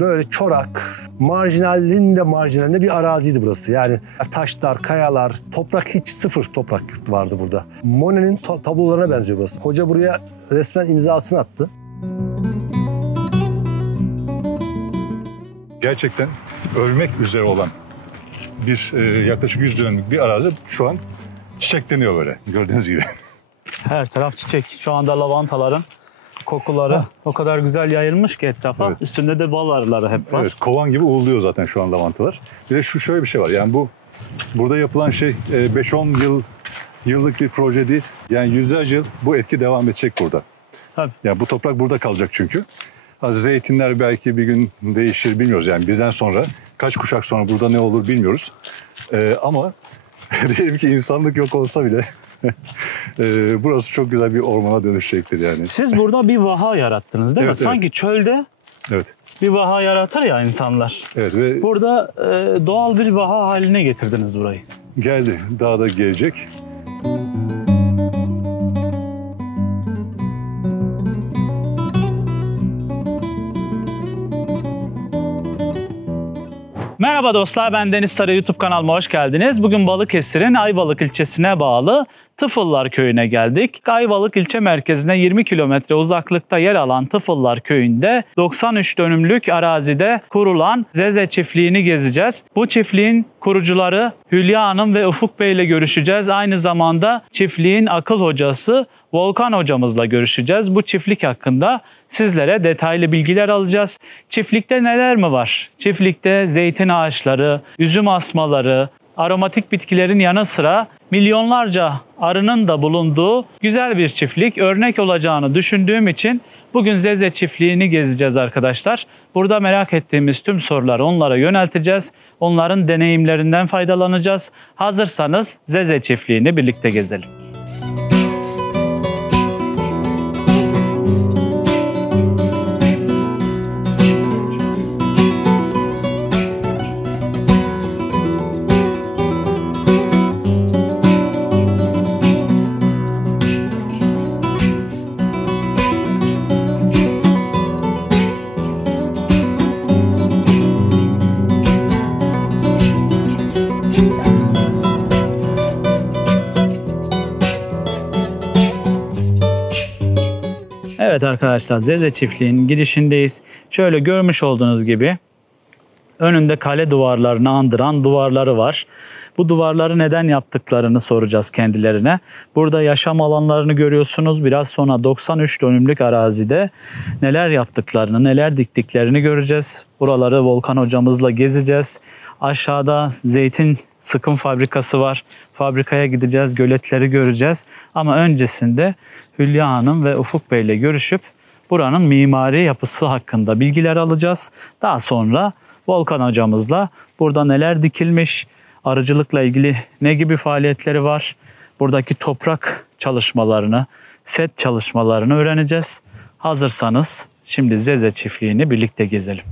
Böyle çorak, marjinalin de marjinalinde bir araziydi burası. Yani taşlar, kayalar, toprak hiç sıfır toprak vardı burada. Monet'in tablolarına benziyor burası. Hoca buraya resmen imzasını attı. Gerçekten ölmek üzere olan bir yaklaşık 100 dönümlük bir arazi şu an çiçekleniyor böyle gördüğünüz gibi. Her taraf çiçek. Şu anda lavantaların kokuları o kadar güzel yayılmış ki etrafa. Evet. Üstünde de bal arıları hep var. Evet, kovan gibi uğurluyor zaten şu an lavantalar. Bir de şöyle bir şey var. Yani burada yapılan şey 5-10 yıllık bir proje değil. Yani yüzlerce yıl bu etki devam edecek burada. Tabii. Yani bu toprak burada kalacak çünkü. Zeytinler belki bir gün değişir bilmiyoruz. Yani bizden sonra kaç kuşak sonra burada ne olur bilmiyoruz. Ama diyelim ki insanlık yok olsa bile burası çok güzel bir ormana dönüşecektir yani. Siz burada bir vaha yarattınız değil mi? Evet, evet. Sanki çölde Evet. bir vaha yaratır ya insanlar. Evet ve Burada doğal bir vaha haline getirdiniz burayı. geldi. Daha da gelecek. Merhaba dostlar, ben Deniz Sarı, YouTube kanalıma hoş geldiniz. Bugün Balıkesir'in Ayvalık ilçesine bağlı Tıfıllar köyüne geldik. Ayvalık ilçe merkezine 20 kilometre uzaklıkta yer alan Tıfıllar köyünde 93 dönümlük arazide kurulan Zeze çiftliğini gezeceğiz. Bu çiftliğin kurucuları Hülya Hanım ve Ufuk Bey ile görüşeceğiz. Aynı zamanda çiftliğin akıl hocası Volkan hocamızla görüşeceğiz. Bu çiftlik hakkında sizlere detaylı bilgiler alacağız. Çiftlikte neler mi var? Çiftlikte zeytin ağaçları, üzüm asmaları, aromatik bitkilerin yanı sıra milyonlarca arının da bulunduğu güzel bir çiftlik. Örnek olacağını düşündüğüm için bugün Zeze çiftliğini gezeceğiz arkadaşlar. Burada merak ettiğimiz tüm soruları onlara yönelteceğiz. Onların deneyimlerinden faydalanacağız. Hazırsanız Zeze çiftliğini birlikte gezelim. Evet arkadaşlar, Zeze çiftliğinin girişindeyiz. Şöyle görmüş olduğunuz gibi önünde kale duvarlarını andıran duvarları var. Bu duvarları neden yaptıklarını soracağız kendilerine. Burada yaşam alanlarını görüyorsunuz. Biraz sonra 93 dönümlük arazide neler yaptıklarını, neler diktiklerini göreceğiz. Buraları Volkan hocamızla gezeceğiz. Aşağıda zeytin sıkım fabrikası var. Fabrikaya gideceğiz, göletleri göreceğiz. Ama öncesinde Hülya Hanım ve Ufuk Bey ile görüşüp buranın mimari yapısı hakkında bilgiler alacağız. Daha sonra Volkan hocamızla burada neler dikilmiş, arıcılıkla ilgili ne gibi faaliyetleri var, buradaki toprak çalışmalarını, set çalışmalarını öğreneceğiz. Hazırsanız şimdi Zeze çiftliğini birlikte gezelim.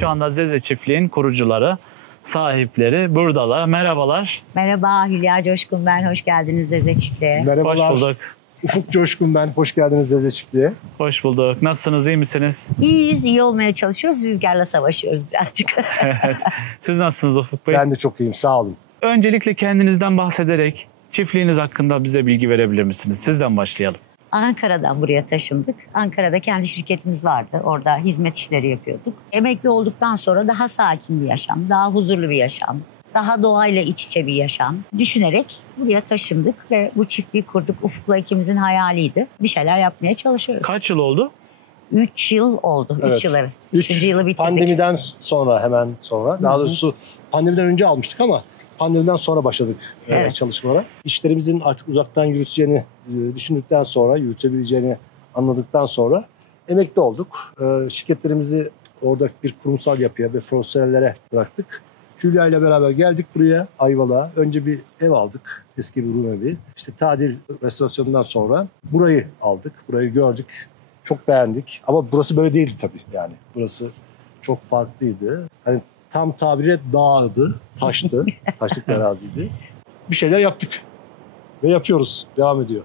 Şu anda Zeze çiftliğin kurucuları, sahipleri buradalar. Merhabalar. Merhaba, Hülya Coşkun ben. Hoş geldiniz Zeze çiftliğe. Merhabalar. Hoş bulduk. Ufuk Coşkun ben. Hoş geldiniz Zeze çiftliğe. Hoş bulduk. Nasılsınız, iyi misiniz? İyiyiz, iyi olmaya çalışıyoruz. Rüzgarla savaşıyoruz birazcık. Evet. Siz nasılsınız Ufuk Bey? Ben de çok iyiyim, sağ olun. Öncelikle kendinizden bahsederek çiftliğiniz hakkında bize bilgi verebilir misiniz? Sizden başlayalım. Ankara'dan buraya taşındık. Ankara'da kendi şirketimiz vardı. Orada hizmet işleri yapıyorduk. Emekli olduktan sonra daha sakin bir yaşam, daha huzurlu bir yaşam, daha doğayla iç içe bir yaşam düşünerek buraya taşındık ve bu çiftliği kurduk. Ufuk'la ikimizin hayaliydi. Bir şeyler yapmaya çalışıyoruz. Kaç yıl oldu? 3 yıl oldu. 3 Evet. yıl. 3. yılı bitirdik. Pandemiden sonra hemen sonra. Daha doğrusu pandemiden önce almıştık ama pandemiden sonra başladık Evet. çalışmalara. İşlerimizin artık uzaktan yürüteceğini düşündükten sonra, yürütebileceğini anladıktan sonra emekli olduk. Şirketlerimizi orada bir kurumsal yapıya ve profesyonellere bıraktık. Hülya ile beraber geldik buraya Ayvalık'a. Önce bir ev aldık. Eski bir Rum evi. İşte tadil restorasyonundan sonra burayı aldık. Burayı gördük. Çok beğendik. Ama burası böyle değildi tabii yani. Burası çok farklıydı. Hani tam tabiriyle dağdı, taştı. Taşlık bir araziydi. Bir şeyler yaptık. Ve yapıyoruz. Devam ediyor.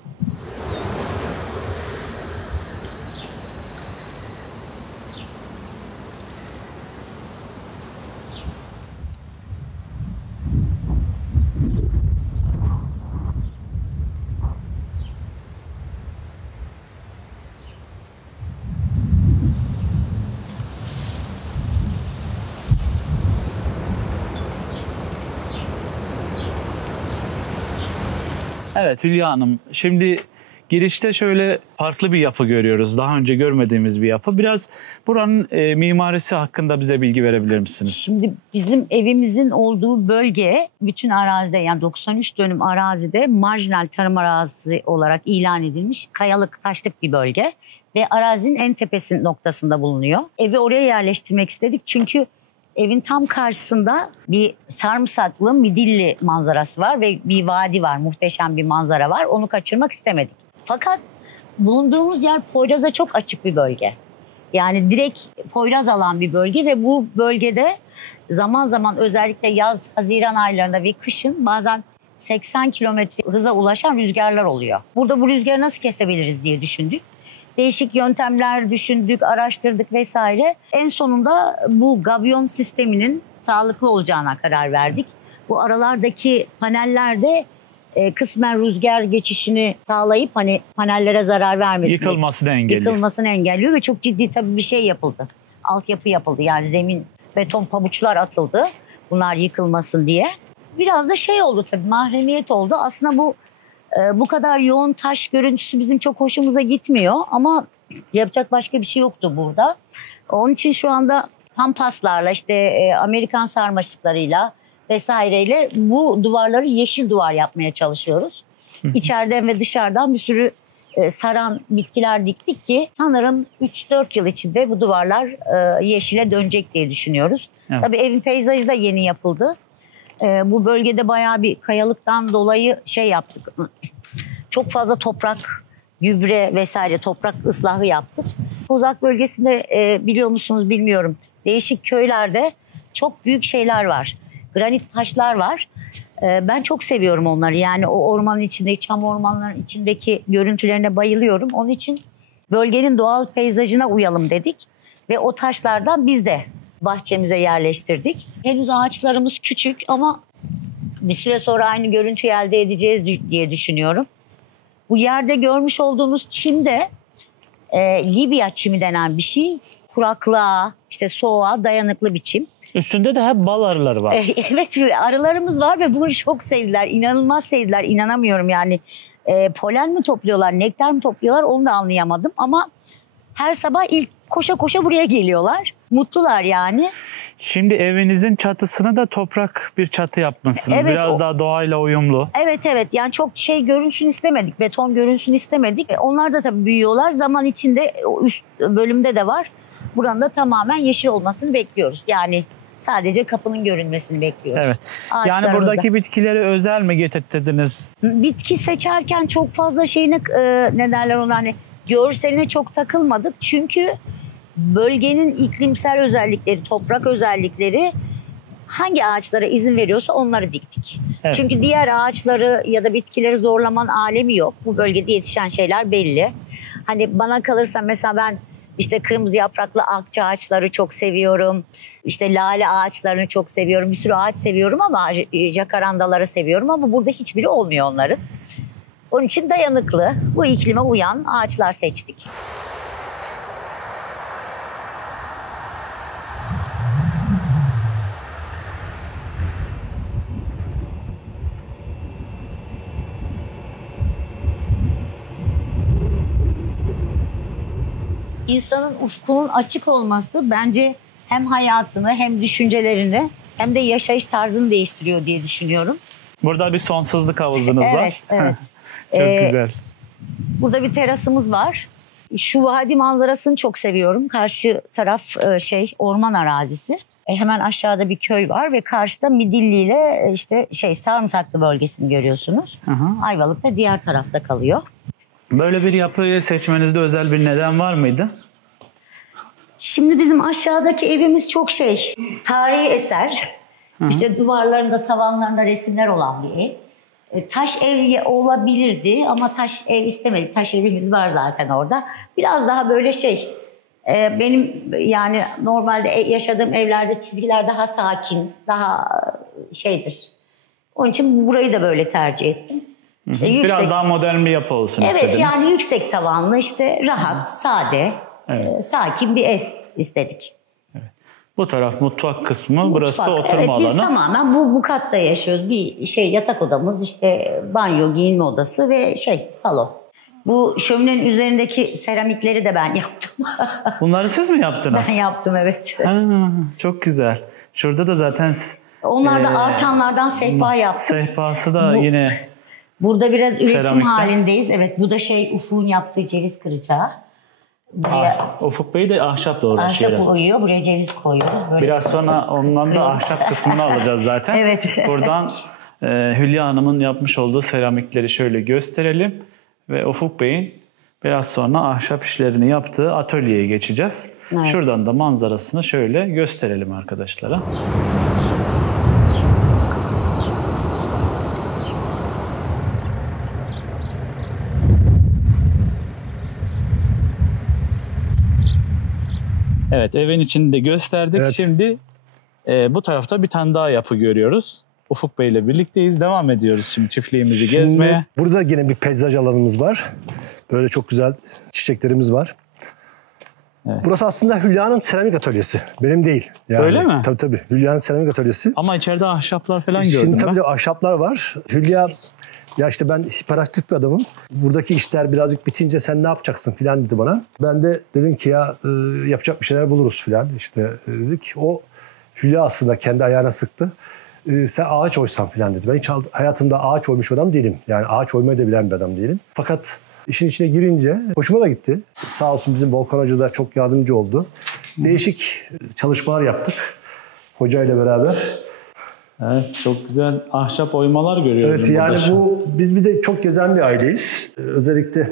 Evet Hülya Hanım, şimdi girişte şöyle farklı bir yapı görüyoruz. Daha önce görmediğimiz bir yapı. Biraz buranın mimarisi hakkında bize bilgi verebilir misiniz? Şimdi bizim evimizin olduğu bölge bütün arazide, yani 93 dönüm arazide marjinal tarım arazisi olarak ilan edilmiş kayalık taşlık bir bölge. Ve arazinin en tepesi noktasında bulunuyor. Evi oraya yerleştirmek istedik çünkü evin tam karşısında bir sarımsaklı, midilli manzarası var ve bir vadi var, muhteşem bir manzara var. Onu kaçırmak istemedik. Fakat bulunduğumuz yer Poyraz'a çok açık bir bölge. Yani direkt Poyraz alan bir bölge ve bu bölgede zaman zaman özellikle yaz, Haziran aylarında ve kışın bazen 80 kilometre hıza ulaşan rüzgarlar oluyor. Burada bu rüzgarı nasıl kesebiliriz diye düşündük. Değişik yöntemler düşündük, araştırdık vesaire. En sonunda bu gabyon sisteminin sağlıklı olacağına karar verdik. Bu aralardaki panellerde kısmen rüzgar geçişini sağlayıp hani panellere zarar vermesin. Yıkılmasını engelliyor ve çok ciddi tabii bir şey yapıldı. Altyapı yapıldı, yani zemin, beton pabuçlar atıldı bunlar yıkılmasın diye. Biraz da şey oldu tabii, mahremiyet oldu. Aslında bu kadar yoğun taş görüntüsü bizim çok hoşumuza gitmiyor ama yapacak başka bir şey yoktu burada. Onun için şu anda pampaslarla, işte Amerikan sarmaşıklarıyla vesaireyle bu duvarları yeşil duvar yapmaya çalışıyoruz. İçeriden ve dışarıdan bir sürü saran bitkiler diktik ki sanırım 3-4 yıl içinde bu duvarlar yeşile dönecek diye düşünüyoruz. Evet. Tabii evin peyzajı da yeni yapıldı. Bu bölgede bayağı bir kayalıktan dolayı şey yaptık. Çok fazla toprak, gübre vesaire toprak ıslahı yaptık. Uzak bölgesinde biliyor musunuz bilmiyorum. Değişik köylerde çok büyük şeyler var. Granit taşlar var. Ben çok seviyorum onları. Yani o ormanın içindeki, çam ormanlarının içindeki görüntülerine bayılıyorum. Onun için bölgenin doğal peyzajına uyalım dedik. Ve o taşlardan biz de bahçemize yerleştirdik. Henüz ağaçlarımız küçük ama bir süre sonra aynı görüntüyü elde edeceğiz diye düşünüyorum. Bu yerde görmüş olduğunuz çim de Libya çimi denen bir şey. Kuraklığa, işte soğuğa dayanıklı bir çim. Üstünde de hep bal arıları var. Evet, arılarımız var ve bunu çok sevdiler. İnanılmaz sevdiler. İnanamıyorum yani. Polen mi topluyorlar, nektar mı topluyorlar onu da anlayamadım. Ama her sabah ilk koşa koşa buraya geliyorlar. Mutlular yani. Şimdi evinizin çatısını da toprak bir çatı yapmışsınız. Evet, biraz daha doğayla uyumlu. Evet. Yani çok şey görünsün istemedik. Beton görünsün istemedik. Onlar da tabii büyüyorlar. Zaman içinde o üst bölümde de var. Buranın da tamamen yeşil olmasını bekliyoruz. Yani sadece kapının görünmesini bekliyoruz. Evet. Yani buradaki bitkileri özel mi getirttiniz? Bitki seçerken çok fazla şeyine ne derler ona, hani görseline çok takılmadık. Çünkü bölgenin iklimsel özellikleri, toprak özellikleri hangi ağaçlara izin veriyorsa onları diktik. Evet. Çünkü diğer ağaçları ya da bitkileri zorlaman alemi yok. Bu bölgede yetişen şeyler belli. Hani bana kalırsa mesela ben işte kırmızı yapraklı akça ağaçları çok seviyorum. İşte lale ağaçlarını çok seviyorum. Bir sürü ağaç seviyorum ama jakarandaları seviyorum ama burada hiçbiri olmuyor onların. Onun için dayanıklı, bu iklime uyan ağaçlar seçtik. İnsanın ufkunun açık olması bence hem hayatını hem düşüncelerini hem de yaşayış tarzını değiştiriyor diye düşünüyorum. Burada bir sonsuzluk havuzunuz var. Evet. Çok güzel. Burada bir terasımız var. Şu vadi manzarasını çok seviyorum. Karşı taraf orman arazisi. Hemen aşağıda bir köy var ve karşıda Midilli ile işte Sarımsaklı bölgesini görüyorsunuz. Hı hı. Ayvalık da diğer tarafta kalıyor. Böyle bir yapıyı seçmenizde özel bir neden var mıydı? Şimdi bizim aşağıdaki evimiz çok tarihi eser. İşte duvarlarında, tavanlarında resimler olan bir ev. Taş ev olabilirdi ama taş ev istemedik. Taş evimiz var zaten orada. Biraz daha böyle benim yani normalde yaşadığım evlerde çizgiler daha sakin, daha Onun için burayı da böyle tercih ettim. İşte Biraz daha modern bir yapı olsun istediniz. Evet, yani yüksek tavanlı, rahat, sade, sakin bir ev istedik. Bu taraf mutfak kısmı, burası da oturma evet, alanı. Biz tamamen bu katta yaşıyoruz. Bir yatak odamız, banyo, giyinme odası ve salon. Bu şöminenin üzerindeki seramikleri de ben yaptım. Bunları siz mi yaptınız? Ben yaptım, evet. Ha, çok güzel. Şurada da zaten Onlar da artanlardan sehpa yaptım. Sehpası da yine burada biraz üretim seramikten. halindeyiz. Evet, bu da Ufuk'un yaptığı ceviz kıracağı. Ufuk Bey de ahşapla uğraşıyor. Ahşap koyuyor, buraya ceviz koyuyoruz. Böyle Biraz sonra ondan da ahşap kısmını alacağız zaten. Evet. Buradan Hülya Hanım'ın yapmış olduğu seramikleri şöyle gösterelim. Ve Ufuk Bey'in biraz sonra ahşap işlerini yaptığı atölyeye geçeceğiz. Evet. Şuradan da manzarasını şöyle gösterelim arkadaşlara. Evet, evin içini de gösterdik. Evet. Şimdi bu tarafta bir tane daha yapı görüyoruz. Ufuk Bey ile birlikteyiz. Devam ediyoruz şimdi çiftliğimizi gezmeye. Burada yine bir peyzaj alanımız var. Böyle çok güzel çiçeklerimiz var. Evet. Burası aslında Hülya'nın seramik atölyesi. Benim değil. Yani, Öyle mi? Tabii. Hülya'nın seramik atölyesi. Ama içeride ahşaplar falan gördüm Şimdi ben. tabii de ahşaplar var. Hülya, ya ben hiperaktif bir adamım. Buradaki işler birazcık bitince sen ne yapacaksın filan dedi bana. Ben de dedim ki yapacak bir şeyler buluruz filan. Dedik. O Hülya aslında kendi ayağına sıktı. Sen ağaç oysan filan dedi. Ben hiç hayatımda ağaç oymuş bir adam değilim. Yani ağaç oymayı da bilen bir adam değilim. Fakat işin içine girince hoşuma da gitti. Sağ olsun bizim Volkan Hoca da çok yardımcı oldu. Değişik çalışmalar yaptık hocayla beraber. Evet, çok güzel ahşap oymalar görüyorum. Evet, yani biz bir de çok gezen bir aileyiz. Özellikle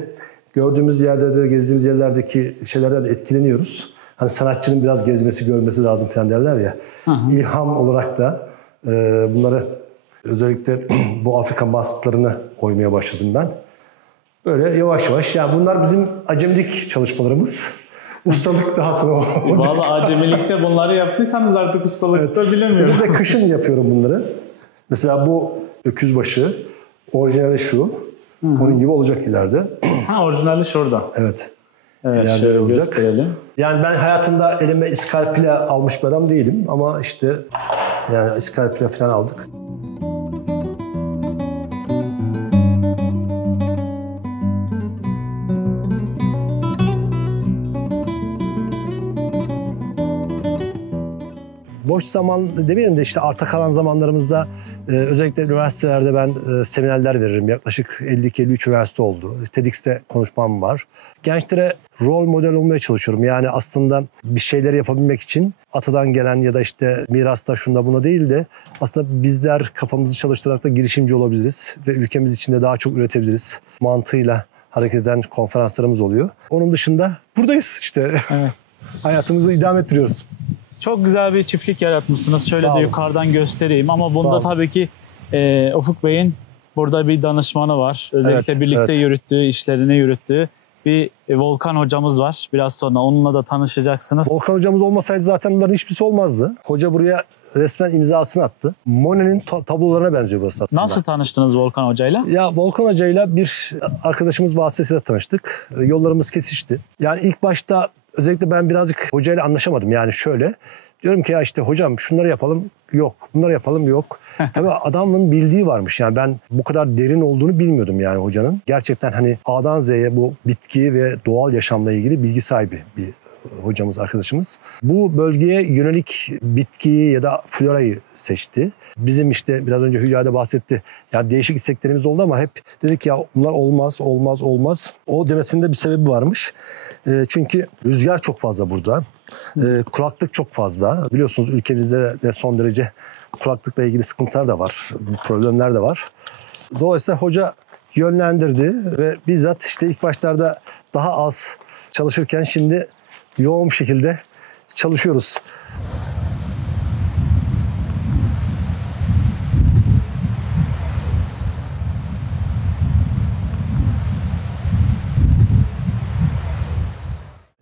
gördüğümüz yerlerde, gezdiğimiz yerlerdeki şeylerden de etkileniyoruz. Hani sanatçının biraz gezmesi, görmesi lazım falan derler ya. İlham olarak da bunları özellikle bu Afrika masklarını oymaya başladım ben. Böyle yavaş yavaş. Yani bunlar bizim acemilik çalışmalarımız. Ustalık daha sonra olacak. Vallahi acemilikte bunları yaptıysanız artık ustalıkta bilemiyorum. Bizim de kışın yapıyorum bunları. Mesela bu öküzbaşı, orijinali şu. Onun gibi olacak ileride. Orijinali şurada. Evet. Evet, İleride şöyle olacak. gösterelim. Yani ben hayatımda elime iskarpile almış bir adam değilim. Ama yani iskarpile falan aldık. Boş zaman demeyelim de arta kalan zamanlarımızda özellikle üniversitelerde ben seminerler veririm. Yaklaşık 52-53 üniversite oldu. TEDx'te konuşmam var. Gençlere rol model olmaya çalışıyorum. Yani aslında bir şeyleri yapabilmek için atadan gelen ya da mirasta şunda buna değil de aslında bizler kafamızı çalıştırarak da girişimci olabiliriz ve ülkemiz içinde daha çok üretebiliriz mantığıyla hareket eden konferanslarımız oluyor. Onun dışında buradayız Evet. Hayatımızı idame ettiriyoruz. Çok güzel bir çiftlik yaratmışsınız. Şöyle Sağ de olun. yukarıdan göstereyim. Ama Sağ bunda olun. tabii ki Ufuk Bey'in burada bir danışmanı var. Özellikle Evet, birlikte evet. yürüttüğü, işlerini yürüttüğü bir Volkan hocamız var. Biraz sonra onunla da tanışacaksınız. Volkan hocamız olmasaydı zaten bunların hiçbirisi olmazdı. Hoca buraya resmen imzasını attı. Monet'in tablolarına benziyor burası aslında. Nasıl tanıştınız Volkan hocayla? Ya Volkan hocayla bir arkadaşımız vasıtasıyla tanıştık. Yollarımız kesişti. Yani ilk başta özellikle ben birazcık hocayla anlaşamadım. Yani şöyle diyorum ki hocam şunları yapalım yok. Bunları yapalım yok. Tabii adamın bildiği varmış. Yani ben bu kadar derin olduğunu bilmiyordum yani hocanın. Gerçekten A'dan Z'ye bu bitki ve doğal yaşamla ilgili bilgi sahibi bir hocamız, arkadaşımız. Bu bölgeye yönelik bitkiyi ya da florayı seçti. Bizim biraz önce Hülya da bahsetti. Ya değişik isteklerimiz oldu ama hep dedik ya bunlar olmaz. O demesinde bir sebebi varmış. Çünkü rüzgar çok fazla burada. Kuraklık çok fazla. Biliyorsunuz ülkemizde de son derece kuraklıkla ilgili sıkıntılar da var, problemler de var. Dolayısıyla hoca yönlendirdi ve bizzat işte ilk başlarda daha az çalışırken şimdi yoğun bir şekilde çalışıyoruz.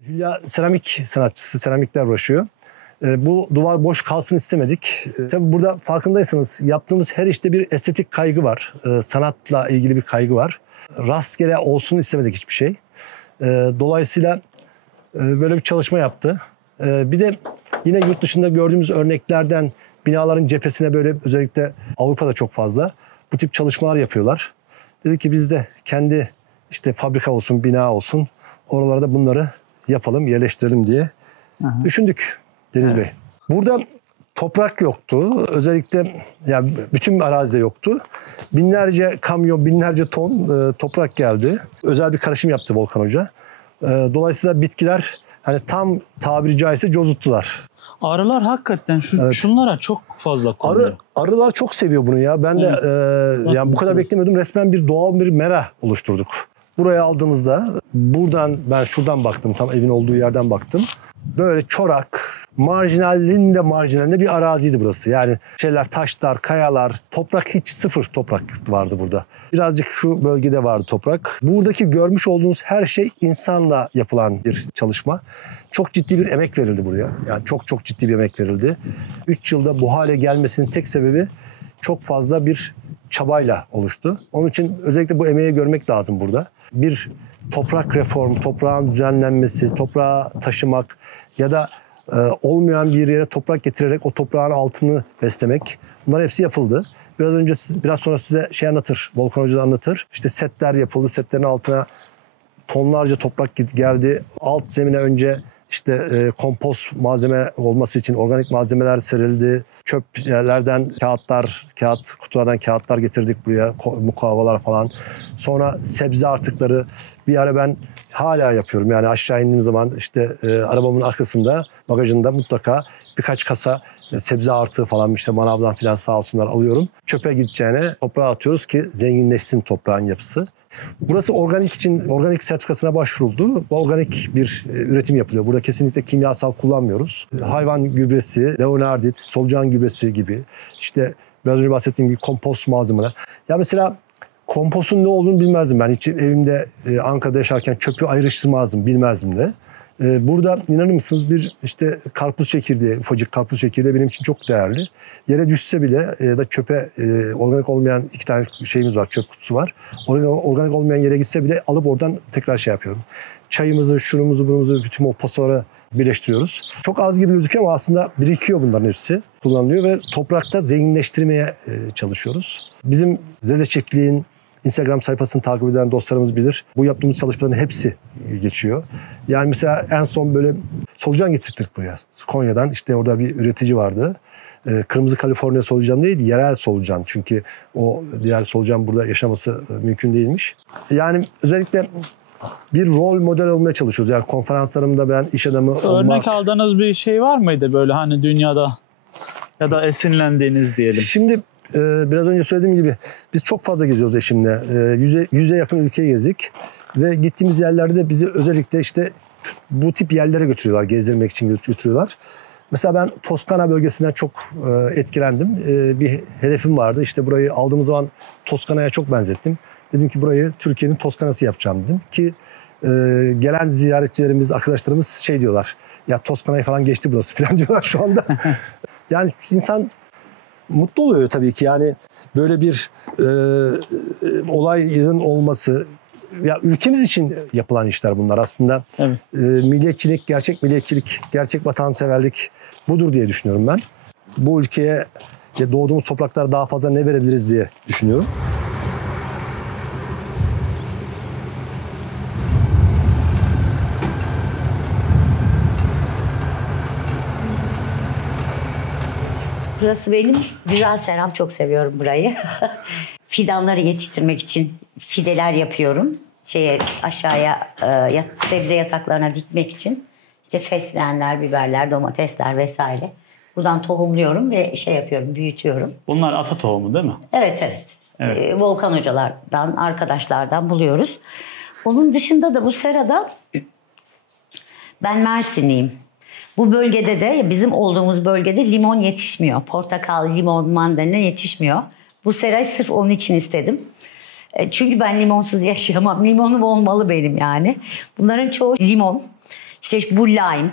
Hülya seramik sanatçısı, seramikler uğraşıyor. Bu duvar boş kalsın istemedik. Tabii burada farkındaysanız yaptığımız her işte bir estetik kaygı var. Sanatla ilgili bir kaygı var. Rastgele olsun istemedik hiçbir şey. Dolayısıyla böyle bir çalışma yaptı. Bir de yine yurt dışında gördüğümüz örneklerden binaların cephesine böyle özellikle Avrupa'da çok fazla bu tip çalışmalar yapıyorlar. Dedi ki biz de kendi işte fabrika olsun, bina olsun oralarda bunları yapalım, yerleştirelim diye düşündük Deniz Bey. Burada toprak yoktu. Özellikle yani bütün arazide yoktu. Binlerce kamyon, binlerce ton toprak geldi. Özel bir karışım yaptı Volkan Hoca. Dolayısıyla bitkiler hani tam tabiri caizse cozuttular. Arılar hakikaten şunlara çok fazla konuyor. Arılar çok seviyor bunu ya. Ben de yani bu kadar beklemiyordum. Resmen bir doğal bir mera oluşturduk. Buraya aldığımızda buradan ben şuradan baktım. Tam evin olduğu yerden baktım. Böyle çorak, marjinalinde marjinalinde bir araziydi burası. Yani taşlar, kayalar, toprak hiç sıfır toprak vardı burada. Birazcık şu bölgede vardı toprak. Buradaki görmüş olduğunuz her şey insanla yapılan bir çalışma. Çok ciddi bir emek verildi buraya. Yani çok ciddi bir emek verildi. 3 yılda bu hale gelmesinin tek sebebi çok fazla bir çabayla oluştu. Onun için özellikle bu emeği görmek lazım burada. Bir toprak reformu, toprağın düzenlenmesi, toprağı taşımak ya da olmayan bir yere toprak getirerek o toprağın altını beslemek. Bunlar hepsi yapıldı. Biraz sonra size anlatır, Volkan Hoca da anlatır. İşte setler yapıldı, setlerin altına tonlarca toprak geldi. Alt zemine önce işte kompost malzeme olması için organik malzemeler serildi. Çöp yerlerden kağıt kutulardan kağıtlar getirdik buraya, mukavvalar falan. Sonra sebze artıkları. Bir ara ben hala yapıyorum. Yani aşağı indiğim zaman işte arabamın arkasında, bagajında mutlaka birkaç kasa sebze artığı falan işte manavdan falan sağ olsunlar alıyorum. Çöpe gideceğine toprağa atıyoruz ki zenginleşsin toprağın yapısı. Burası organik için organik sertifikasına başvuruldu. Organik bir üretim yapılıyor. Burada kesinlikle kimyasal kullanmıyoruz. Hayvan gübresi, leonardit, solucan gübresi gibi işte biraz önce bahsettiğim gibi kompost malzemeler. Ya mesela kompostun ne olduğunu bilmezdim ben. Hiç evimde Ankara'da yaşarken çöpü ayrıştırmazdım, bilmezdim de. Burada inanır mısınız bir işte karpuz çekirdeği, ufacık karpuz çekirdeği benim için çok değerli. Yere düşse bile ya da çöpe organik olmayan 2 tane şeyimiz var, çöp kutusu var. Organik olmayan yere gitse bile alıp oradan tekrar yapıyorum. Çayımızı, şurumuzu, bunumuzu, bütün o pasaları birleştiriyoruz. Çok az gibi gözüküyor ama aslında birikiyor bunların hepsi. Kullanılıyor ve toprakta zenginleştirmeye çalışıyoruz. Bizim Zeze Çiftliğin Instagram sayfasını takip eden dostlarımız bilir. Bu yaptığımız çalışmaların hepsi geçiyor. Yani mesela en son böyle solucan getirttik buraya. Konya'dan işte orada bir üretici vardı. Kırmızı Kaliforniya solucan değil, yerel solucan. Çünkü o diğer solucan burada yaşaması mümkün değilmiş. Yani özellikle bir rol model olmaya çalışıyoruz. Yani konferanslarımda ben iş adamı olmak... Örnek aldığınız bir şey var mıydı böyle hani dünyada ya da esinlendiğiniz diyelim? Şimdi biraz önce söylediğim gibi biz çok fazla geziyoruz eşimle. Yüze yakın ülkeyi gezdik. Ve gittiğimiz yerlerde de bizi özellikle işte bu tip yerlere götürüyorlar. Gezdirmek için götürüyorlar. Mesela ben Toskana bölgesinden çok etkilendim. Bir hedefim vardı. İşte burayı aldığımız zaman Toskana'ya çok benzettim. Dedim ki burayı Türkiye'nin Toskana'sı yapacağım dedim. Ki gelen ziyaretçilerimiz, arkadaşlarımız şey diyorlar. Ya Toskana'yı falan geçti burası falan diyorlar şu anda. Yani insan mutlu oluyor tabii ki. Yani böyle bir olayın olması, ya ülkemiz için yapılan işler bunlar aslında. Evet. Milliyetçilik, gerçek vatanseverlik budur diye düşünüyorum ben. Bu ülkeye doğduğumuz topraklara daha fazla ne verebiliriz diye düşünüyorum. Burası benim güzel seram. Çok seviyorum burayı. Fidanları yetiştirmek için fideler yapıyorum. Aşağıya sebze yataklarına dikmek için. İşte fesleğenler, biberler, domatesler vesaire. Buradan tohumluyorum ve şey yapıyorum, büyütüyorum. Bunlar ata tohumu değil mi? Evet, evet. Evet. Volkan hocalardan, arkadaşlardan buluyoruz. Onun dışında da bu serada ben Mersinliyim. Bu bölgede de, bizim olduğumuz bölgede limon yetişmiyor. Portakal, limon, mandalina yetişmiyor. Bu serayı sırf onun için istedim. Çünkü ben limonsuz yaşayamam. Limonum olmalı benim yani. Bunların çoğu limon. İşte bu lime.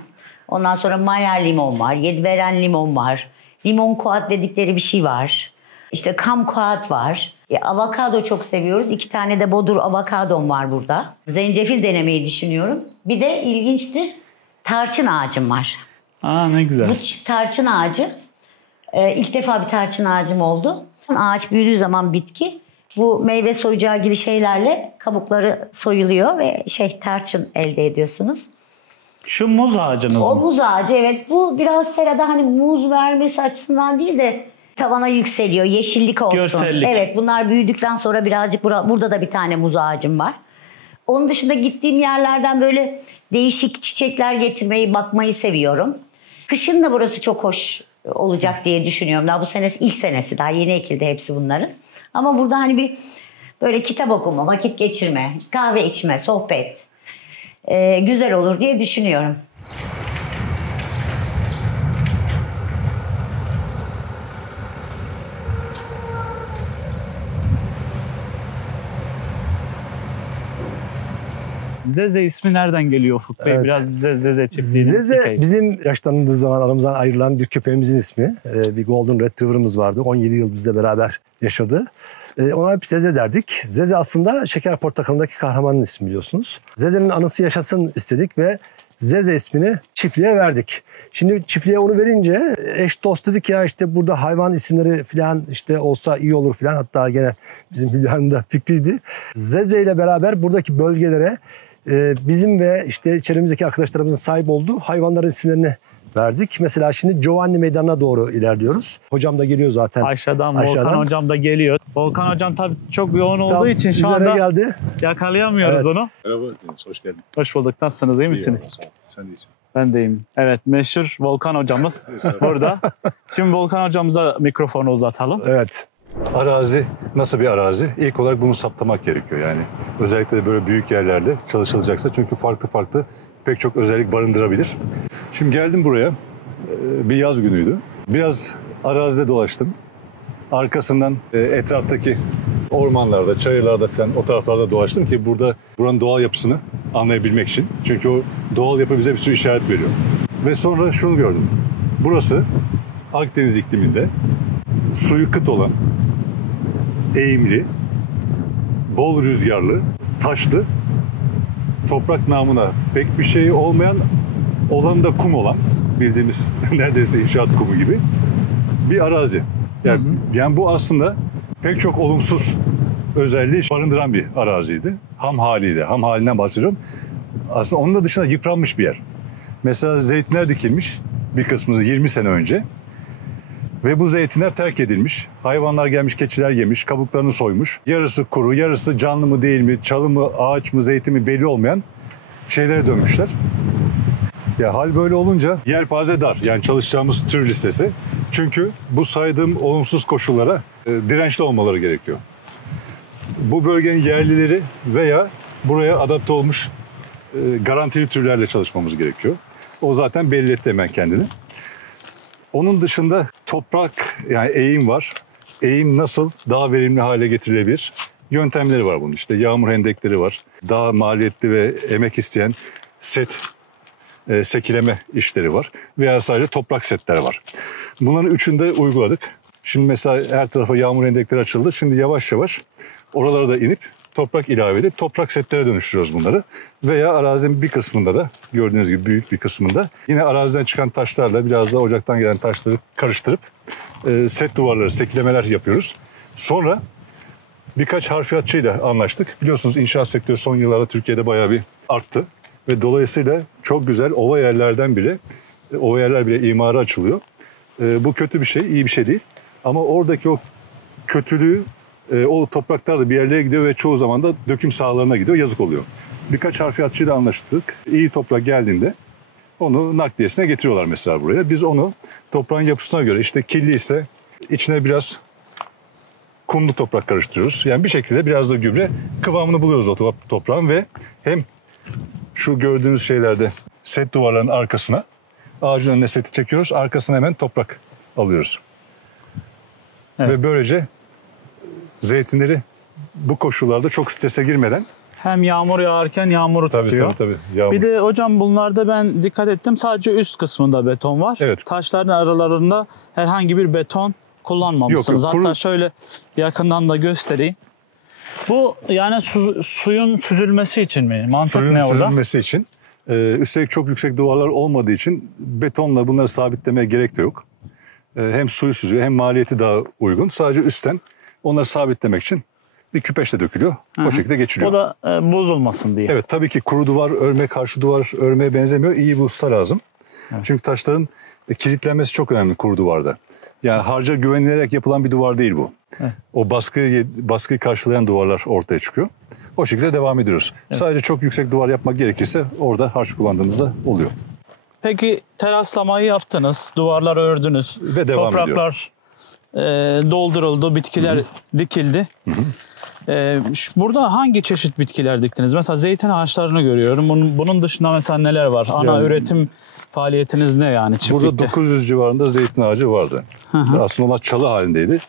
Ondan sonra Mayer limon var. Yediveren limon var. Limon kuat dedikleri bir şey var. İşte kumquat var. Avokado çok seviyoruz. 2 tane de bodur avokadom var burada. Zencefil denemeyi düşünüyorum. Bir de ilginçtir, tarçın ağacım var. Aa, ne güzel. Bu tarçın ağacı, ilk defa bir tarçın ağacım oldu. Ağaç büyüdüğü zaman bitki, bu meyve soyacağı gibi şeylerle kabukları soyuluyor ve tarçın elde ediyorsunuz. Şu muz ağacınız O mı? muz ağacı, evet. Bu biraz serada hani muz vermesi açısından değil de tavana yükseliyor, yeşillik olsun. Görsellik. Evet, bunlar büyüdükten sonra birazcık burada da bir tane muz ağacım var. Onun dışında gittiğim yerlerden böyle değişik çiçekler getirmeyi, bakmayı seviyorum. Kışın da burası çok hoş olacak diye düşünüyorum. Daha bu sene ilk senesi, daha yeni ekildi hepsi bunların. Ama burada hani bir böyle kitap okuma, vakit geçirme, kahve içme, sohbet güzel olur diye düşünüyorum. Zeze ismi nereden geliyor Ufuk Bey? Evet. Biraz bize Zeze çiftliğini Zeze hikayeyi. bizim yaşlandığı zaman aramızdan ayrılan bir köpeğimizin ismi. Bir Golden Retriever'ımız vardı. 17 yıl bizle beraber yaşadı. Ona hep Zeze derdik. Zeze aslında Şeker Portakalı'ndaki kahramanın ismi, biliyorsunuz. Zeze'nin anısı yaşasın istedik ve Zeze ismini çiftliğe verdik. Şimdi çiftliğe onu verince eş dost dedik ya, işte burada hayvan isimleri falan işte olsa iyi olur falan. Hatta gene bizim Hülya'nın da fikriydi. Zeze ile beraber buradaki bölgelere bizim ve işte içerimizdeki arkadaşlarımızın sahip olduğu hayvanların isimlerini verdik. Mesela şimdi Giovanni Meydanı'na doğru ilerliyoruz. Hocam da geliyor zaten. Aşağıdan Volkan hocam da geliyor. Volkan hocam tabii çok yoğun olduğu Tam için şu üzerine anda geldi. yakalayamıyoruz Evet. onu. Merhaba Deniz, hoş geldin. Hoş bulduk. Nasılsınız? İyi misiniz? Sen de iyisin. Ben de iyiyim. Evet, meşhur Volkan hocamız burada. Şimdi Volkan hocamıza mikrofonu uzatalım. Evet. Arazi nasıl bir arazi? İlk olarak bunu saptamak gerekiyor yani. Özellikle de böyle büyük yerlerde çalışılacaksa, çünkü farklı pek çok özellik barındırabilir. Şimdi geldim buraya, bir yaz günüydü. Biraz arazide dolaştım. Arkasından etraftaki ormanlarda, çayırlarda falan o taraflarda dolaştım ki buranın doğal yapısını anlayabilmek için. Çünkü o doğal yapı bize bir sürü işaret veriyor. Ve sonra şunu gördüm. Burası Akdeniz ikliminde suyu kıt olan, eğimli, bol rüzgarlı, taşlı, toprak namına pek bir şey olmayan, olan da kum olan, bildiğimiz neredeyse inşaat kumu gibi bir arazi. Yani bu aslında pek çok olumsuz özelliği barındıran bir araziydi. Ham haliydi. Ham halinden bahsediyorum. Aslında onun da dışında yıpranmış bir yer. Mesela zeytinler dikilmiş bir kısmı 20 sene önce. Ve bu zeytinler terk edilmiş. Hayvanlar gelmiş, keçiler yemiş, kabuklarını soymuş. Yarısı kuru, yarısı canlı mı değil mi, çalı mı, ağaç mı, zeytin mi belli olmayan şeylere dönmüşler. Ya hal böyle olunca yelpaze dar, yani çalışacağımız tür listesi. Çünkü bu saydığım olumsuz koşullara dirençli olmaları gerekiyor. Bu bölgenin yerlileri veya buraya adapte olmuş garantili türlerle çalışmamız gerekiyor. O zaten belli etti hemen kendini. Onun dışında toprak, yani eğim var. Eğim nasıl daha verimli hale getirilebilir? Yöntemleri var bunun. İşte yağmur hendekleri var. Daha maliyetli ve emek isteyen sekileme işleri var. Veya sadece toprak setler var. Bunların üçünü de uyguladık. Şimdi mesela her tarafa yağmur hendekleri açıldı. Şimdi yavaş yavaş oralara da inip toprak ilave edip toprak setlere dönüştürüyoruz bunları. Veya arazinin bir kısmında da, gördüğünüz gibi büyük bir kısmında, yine araziden çıkan taşlarla biraz da ocaktan gelen taşları karıştırıp set duvarları, sekilemeler yapıyoruz. Sonra birkaç harfiyatçıyla anlaştık. Biliyorsunuz inşaat sektörü son yıllarda Türkiye'de bayağı bir arttı. Ve dolayısıyla çok güzel ova yerler bile imara açılıyor. Bu kötü bir şey, iyi bir şey değil. Ama oradaki o kötülüğü, o topraklar da bir yerlere gidiyor ve çoğu zaman da döküm sahalarına gidiyor. Yazık oluyor. Birkaç harfiyatçıyla anlaştık. İyi toprak geldiğinde onu nakliyesine getiriyorlar mesela buraya. Biz onu toprağın yapısına göre, işte kirli ise içine biraz kumlu toprak karıştırıyoruz. Yani bir şekilde biraz da gübre kıvamını buluyoruz o toprağın ve hem şu gördüğünüz şeylerde set duvarlarının arkasına, ağacın önüne seti çekiyoruz. Arkasına hemen toprak alıyoruz. Evet. Ve böylece zeytinleri bu koşullarda çok strese girmeden Hem yağmur yağarken yağmuru tutuyor. tabii. Yağmur. Bir de hocam bunlarda ben dikkat ettim, sadece üst kısmında beton var. Evet. Taşların aralarında herhangi bir beton kullanmamışsınız. Yok, kuru- Hatta şöyle yakından da göstereyim. Bu yani suyun süzülmesi için mi? Mantık Suyun ne orada? süzülmesi için. Üstelik çok yüksek duvarlar olmadığı için betonla bunları sabitlemeye gerek de yok. Hem suyu süzüyor hem maliyeti daha uygun. Sadece üstten onları sabitlemek için bir küpeşle dökülüyor. O şekilde geçiliyor. O da bozulmasın diye. Evet, tabii ki kuru duvar örme, karşı duvar örmeye benzemiyor. İyi bir usta lazım. Evet. Çünkü taşların kilitlenmesi çok önemli kuru duvarda. Yani harca güvenilerek yapılan bir duvar değil bu. Evet. O baskıyı karşılayan duvarlar ortaya çıkıyor. O şekilde devam ediyoruz. Evet. Sadece çok yüksek duvar yapmak gerekirse orada harç kullandığımızda oluyor. Peki teraslamayı yaptınız, duvarları ördünüz. Ve devam Topraklar dolduruldu, bitkiler dikildi. Burada hangi çeşit bitkiler diktiniz? Mesela zeytin ağaçlarını görüyorum. Bunun dışında mesela neler var? Ana üretim faaliyetiniz ne yani çiftlikte? Burada 900 civarında zeytin ağacı vardı. Aslında onlar çalı halindeydi.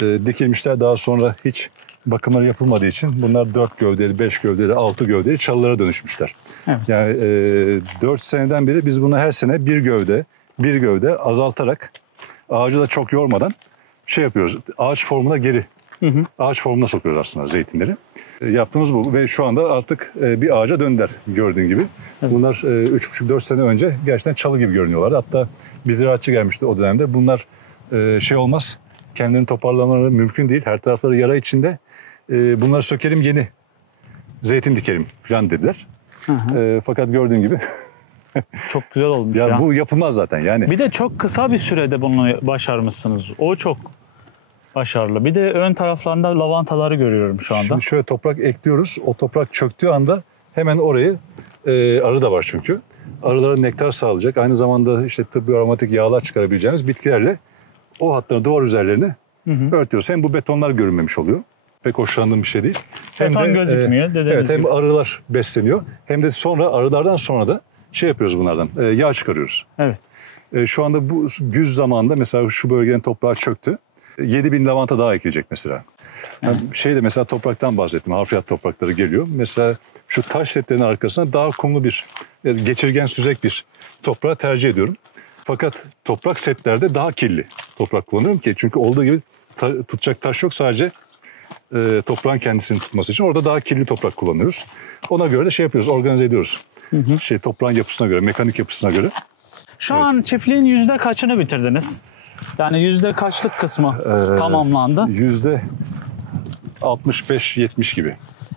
Dikilmişler, daha sonra hiç bakımları yapılmadığı için bunlar 4 gövdeli, 5 gövdeli, 6 gövdeli çalılara dönüşmüşler. Evet. Yani 4 seneden beri biz bunu her sene bir gövde azaltarak, ağacı da çok yormadan şey yapıyoruz. Ağaç formuna ağaç formuna sokuyoruz aslında zeytinleri. Yaptığımız bu ve şu anda artık bir ağaca döndüler gördüğün gibi. Evet. Bunlar 3,5-4 sene önce gerçekten çalı gibi görünüyorlardı. Hatta bir ziraatçı gelmişti o dönemde. Bunlar şey olmaz, kendilerini toparlamaları mümkün değil. Her tarafları yara içinde. Bunları sökelim, yeni zeytin dikelim falan dediler. Fakat gördüğün gibi çok güzel olmuş ya. Bu yapılmaz zaten yani. Bir de çok kısa bir sürede bunu başarmışsınız. O çok başarılı. Bir de ön taraflarında lavantaları görüyorum şu anda. Şimdi şöyle toprak ekliyoruz. O toprak çöktüğü anda hemen orayı, arı da var çünkü. Arılara nektar sağlayacak. Aynı zamanda işte tıbbi aromatik yağlar çıkarabileceğimiz bitkilerle o hatları, duvar üzerlerini örtüyoruz. Hem bu betonlar görünmemiş oluyor. Pek hoşlandığım bir şey değil. Beton gözükmüyor. Evet, hem gibi. arılar besleniyor. Hem de arılardan sonra da şey yapıyoruz bunlardan. Yağ çıkarıyoruz. Evet. Şu anda bu güz zamanında mesela şu bölgenin toprağı çöktü. 7.000 lavanta daha ekilecek mesela. Yani mesela topraktan bahsettim. Harfiyat toprakları geliyor. Mesela şu taş setlerin arkasına daha kumlu bir, geçirgen süzek bir toprağı tercih ediyorum. Fakat toprak setlerde daha kirli toprak kullanıyorum ki çünkü olduğu gibi tutacak taş yok, sadece toprağın kendisini tutması için orada daha kirli toprak kullanıyoruz. Ona göre de şey yapıyoruz, organize ediyoruz. Toprağın yapısına göre, mekanik yapısına göre. Şu an çiftliğin yüzde kaçını bitirdiniz? Yani yüzde kaçlık kısmı tamamlandı? %65-70 gibi.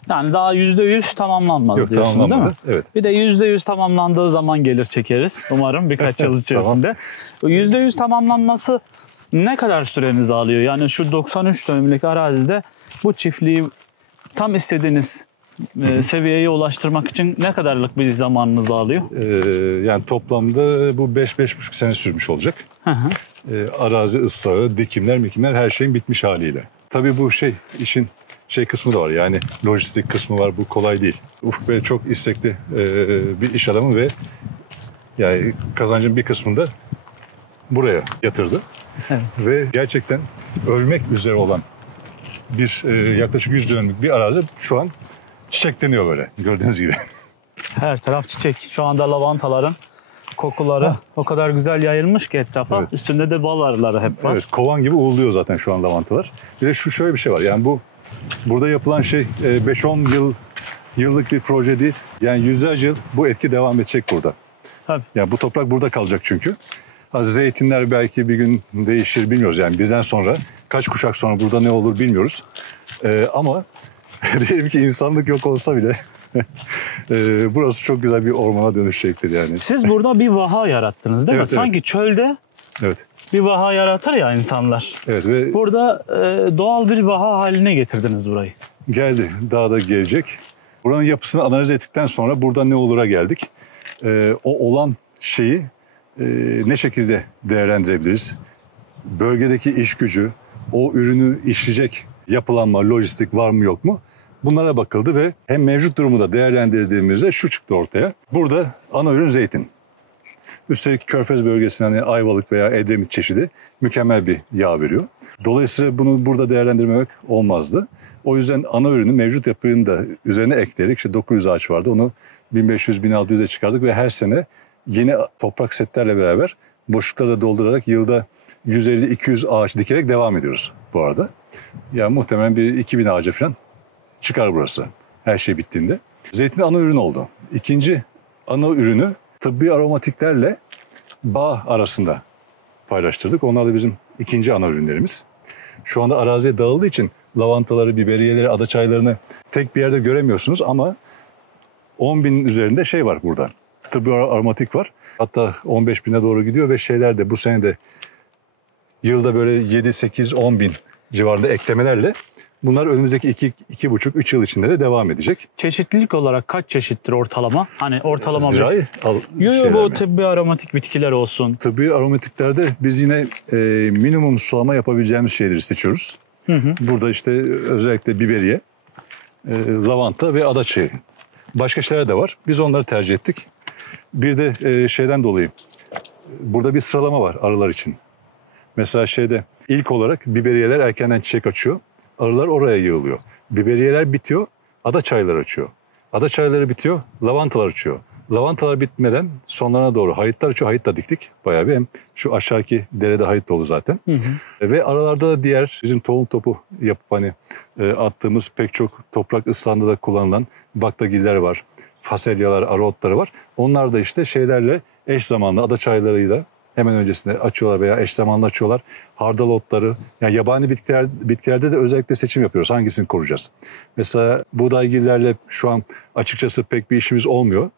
Yani daha %100 tamamlanmadı. Yok, diyorsunuz değil mi? Evet. Bir de %100 tamamlandığı zaman gelir çekeriz. Umarım birkaç yıl içerisinde. Tamam. %100 tamamlanması ne kadar sürenizi alıyor? Yani şu 93 dönümlük arazide bu çiftliği tam istediğiniz seviyeye ulaştırmak için ne kadarlık bir zamanınızı alıyor? Yani toplamda bu 5-5,5 sene sürmüş olacak. Arazi ıslahı, dikimler her şeyin bitmiş haliyle. Tabii bu işin kısmı da var, yani lojistik kısmı var, bu kolay değil. Ufuk Bey çok istekli bir iş adamı ve yani kazancın bir kısmını da buraya yatırdı. Evet. Ve gerçekten ölmek üzere olan bir yaklaşık 100 dönümlük bir arazi şu an çiçekleniyor böyle gördüğünüz gibi. Her taraf çiçek. Şu anda lavantaların kokuları o kadar güzel yayılmış ki etrafa. Evet. Üstünde de bal arıları hep var. Evet, kovan gibi uğurluyor zaten şu an lavantalar. Bir de şöyle bir şey var, yani burada yapılan şey 5-10 yıllık bir proje değil. Yani yüzlerce yıl bu etki devam edecek burada. Tabii. Yani bu toprak burada kalacak çünkü. Zeytinler belki bir gün değişir bilmiyoruz, yani bizden sonra kaç kuşak sonra burada ne olur bilmiyoruz. Ama diyelim ki insanlık yok olsa bile burası çok güzel bir ormana dönüşecektir yani. Siz burada bir vaha yarattınız değil mi? Evet, Sanki çölde Evet. bir vaha yaratır ya insanlar. Evet ve Burada doğal bir vaha haline getirdiniz burayı. geldi, daha da gelecek. Buranın yapısını analiz ettikten sonra burada ne olur'a geldik. O olan şeyi ne şekilde değerlendirebiliriz? Bölgedeki iş gücü, o ürünü işleyecek yapılanma, lojistik var mı yok mu? Bunlara bakıldı ve hem mevcut durumu da değerlendirdiğimizde şu çıktı ortaya. Burada ana ürün zeytin. Üstelik Körfez bölgesinde hani Ayvalık veya Edremit çeşidi mükemmel bir yağ veriyor. Dolayısıyla bunu burada değerlendirmemek olmazdı. O yüzden ana ürünü mevcut yapının da üzerine ekleyerek işte 900 ağaç vardı. Onu 1500-1600'e çıkardık ve her sene yeni toprak setlerle beraber boşlukları da doldurarak yılda 150-200 ağaç dikerek devam ediyoruz bu arada. Yani muhtemelen bir 2000 ağaca falan çıkar burası her şey bittiğinde. Zeytin ana ürün oldu. İkinci ana ürünü tıbbi aromatiklerle bağ arasında paylaştırdık. Onlar da bizim ikinci ana ürünlerimiz. Şu anda araziye dağıldığı için lavantaları, biberiyeleri, adaçaylarını tek bir yerde göremiyorsunuz ama 10.000 üzerinde şey var burada. Tıbbi aromatik var. Hatta 15.000'e doğru gidiyor ve şeyler de bu sene de yılda böyle 7-8-10.000 civarında eklemelerle bunlar önümüzdeki 2,5-3 yıl içinde de devam edecek. Çeşitlilik olarak kaç çeşittir ortalama? Hani ortalama bir... Zirai Yok bu tıbbi aromatik bitkiler olsun. Tıbbi aromatiklerde biz yine minimum sulama yapabileceğimiz şeyleri seçiyoruz. Burada işte özellikle biberiye, lavanta ve adaçayı. Başka şeyler de var. Biz onları tercih ettik. Bir de şeyden dolayı burada bir sıralama var arılar için. Mesela ilk olarak biberiyeler erkenden çiçek açıyor. Arılar oraya yığılıyor. Biberiyeler bitiyor, adaçaylar açıyor. Adaçayları bitiyor, lavantalar açıyor. Lavantalar bitmeden sonlarına doğru hayıtlar açıyor. Hayıt da diktik bayağı bir. Hem şu aşağıki derede hayıt dolu zaten. Ve aralarda da diğer bizim tohum topu yapıp hani attığımız pek çok toprak ıslandığında kullanılan baklagiller var. Faselyalar, arı otları var. Onlar da işte şeylerle eş zamanlı adaçaylarıyla hemen öncesinde açıyorlar veya eş zamanlı açıyorlar. Hardal otları, yani yabani bitkilerde de özellikle seçim yapıyoruz. Hangisini koruyacağız? Mesela buğdaygillerle şu an açıkçası pek bir işimiz olmuyor.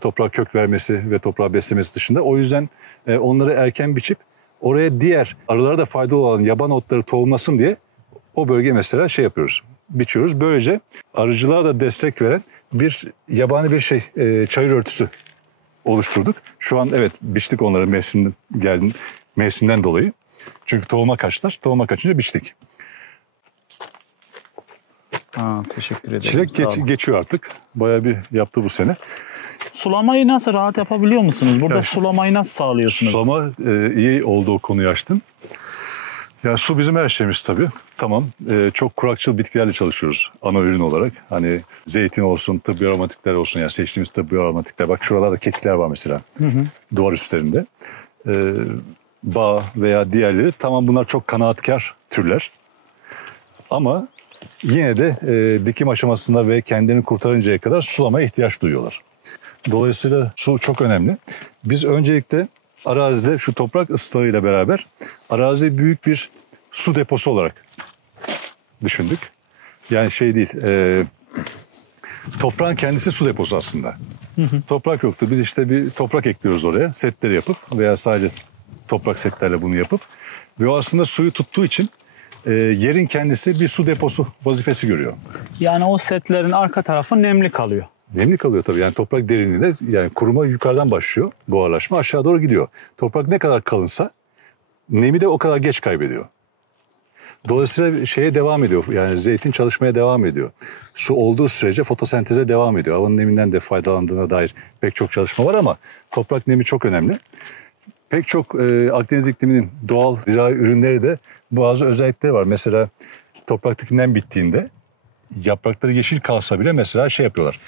Toprak kök vermesi ve toprağı beslemesi dışında. O yüzden onları erken biçip oraya diğer arılara da faydalı olan yaban otları tohumlasın diye o bölge mesela yapıyoruz. Biçiyoruz. Böylece arıcılığa da destek veren bir yabani bir çayır örtüsü oluşturduk. Şu an evet biçtik onları mevsimden dolayı. Çünkü tohuma kaçtılar. Tohuma kaçınca biçtik. Teşekkür ederim. Çilek geçiyor artık. Bayağı bir yaptı bu sene. Sulamayı nasıl rahat yapabiliyor musunuz? Burada sulamayı nasıl sağlıyorsunuz? Sulama iyi oldu, o konuyu açtın. Ya su bizim her şeyimiz tabii. Tamam. Çok kurakçıl bitkilerle çalışıyoruz ana ürün olarak. Hani zeytin olsun, tıbbi aromatikler olsun. Yani seçtiğimiz tıbbi aromatikler. Bak şuralarda kekikler var mesela. Duvar üstlerinde. Bağ veya diğerleri. Tamam, bunlar çok kanaatkar türler. Ama yine de dikim aşamasında ve kendini kurtarıncaya kadar sulamaya ihtiyaç duyuyorlar. Dolayısıyla su çok önemli. Biz öncelikle arazide şu toprak ıslahıyla beraber arazi büyük bir su deposu olarak düşündük. Yani değil, toprağın kendisi su deposu aslında. Toprak yoktu. Biz işte bir toprak ekliyoruz oraya, setleri yapıp veya sadece toprak setlerle bunu yapıp ve o aslında suyu tuttuğu için yerin kendisi bir su deposu vazifesi görüyor. Yani o setlerin arka tarafı nemli kalıyor. Nemli kalıyor tabii. Yani toprak derinliğinde, yani kuruma yukarıdan başlıyor. Buharlaşma aşağı doğru gidiyor. Toprak ne kadar kalınsa nemi de o kadar geç kaybediyor. Dolayısıyla devam ediyor. Yani zeytin çalışmaya devam ediyor. Su olduğu sürece fotosenteze devam ediyor. Havanın neminden de faydalandığına dair pek çok çalışma var ama toprak nemi çok önemli. Pek çok Akdeniz ikliminin doğal zirai ürünleri de bazı özellikleri var. Mesela topraktaki nem bittiğinde yaprakları yeşil kalsa bile mesela yapıyorlar.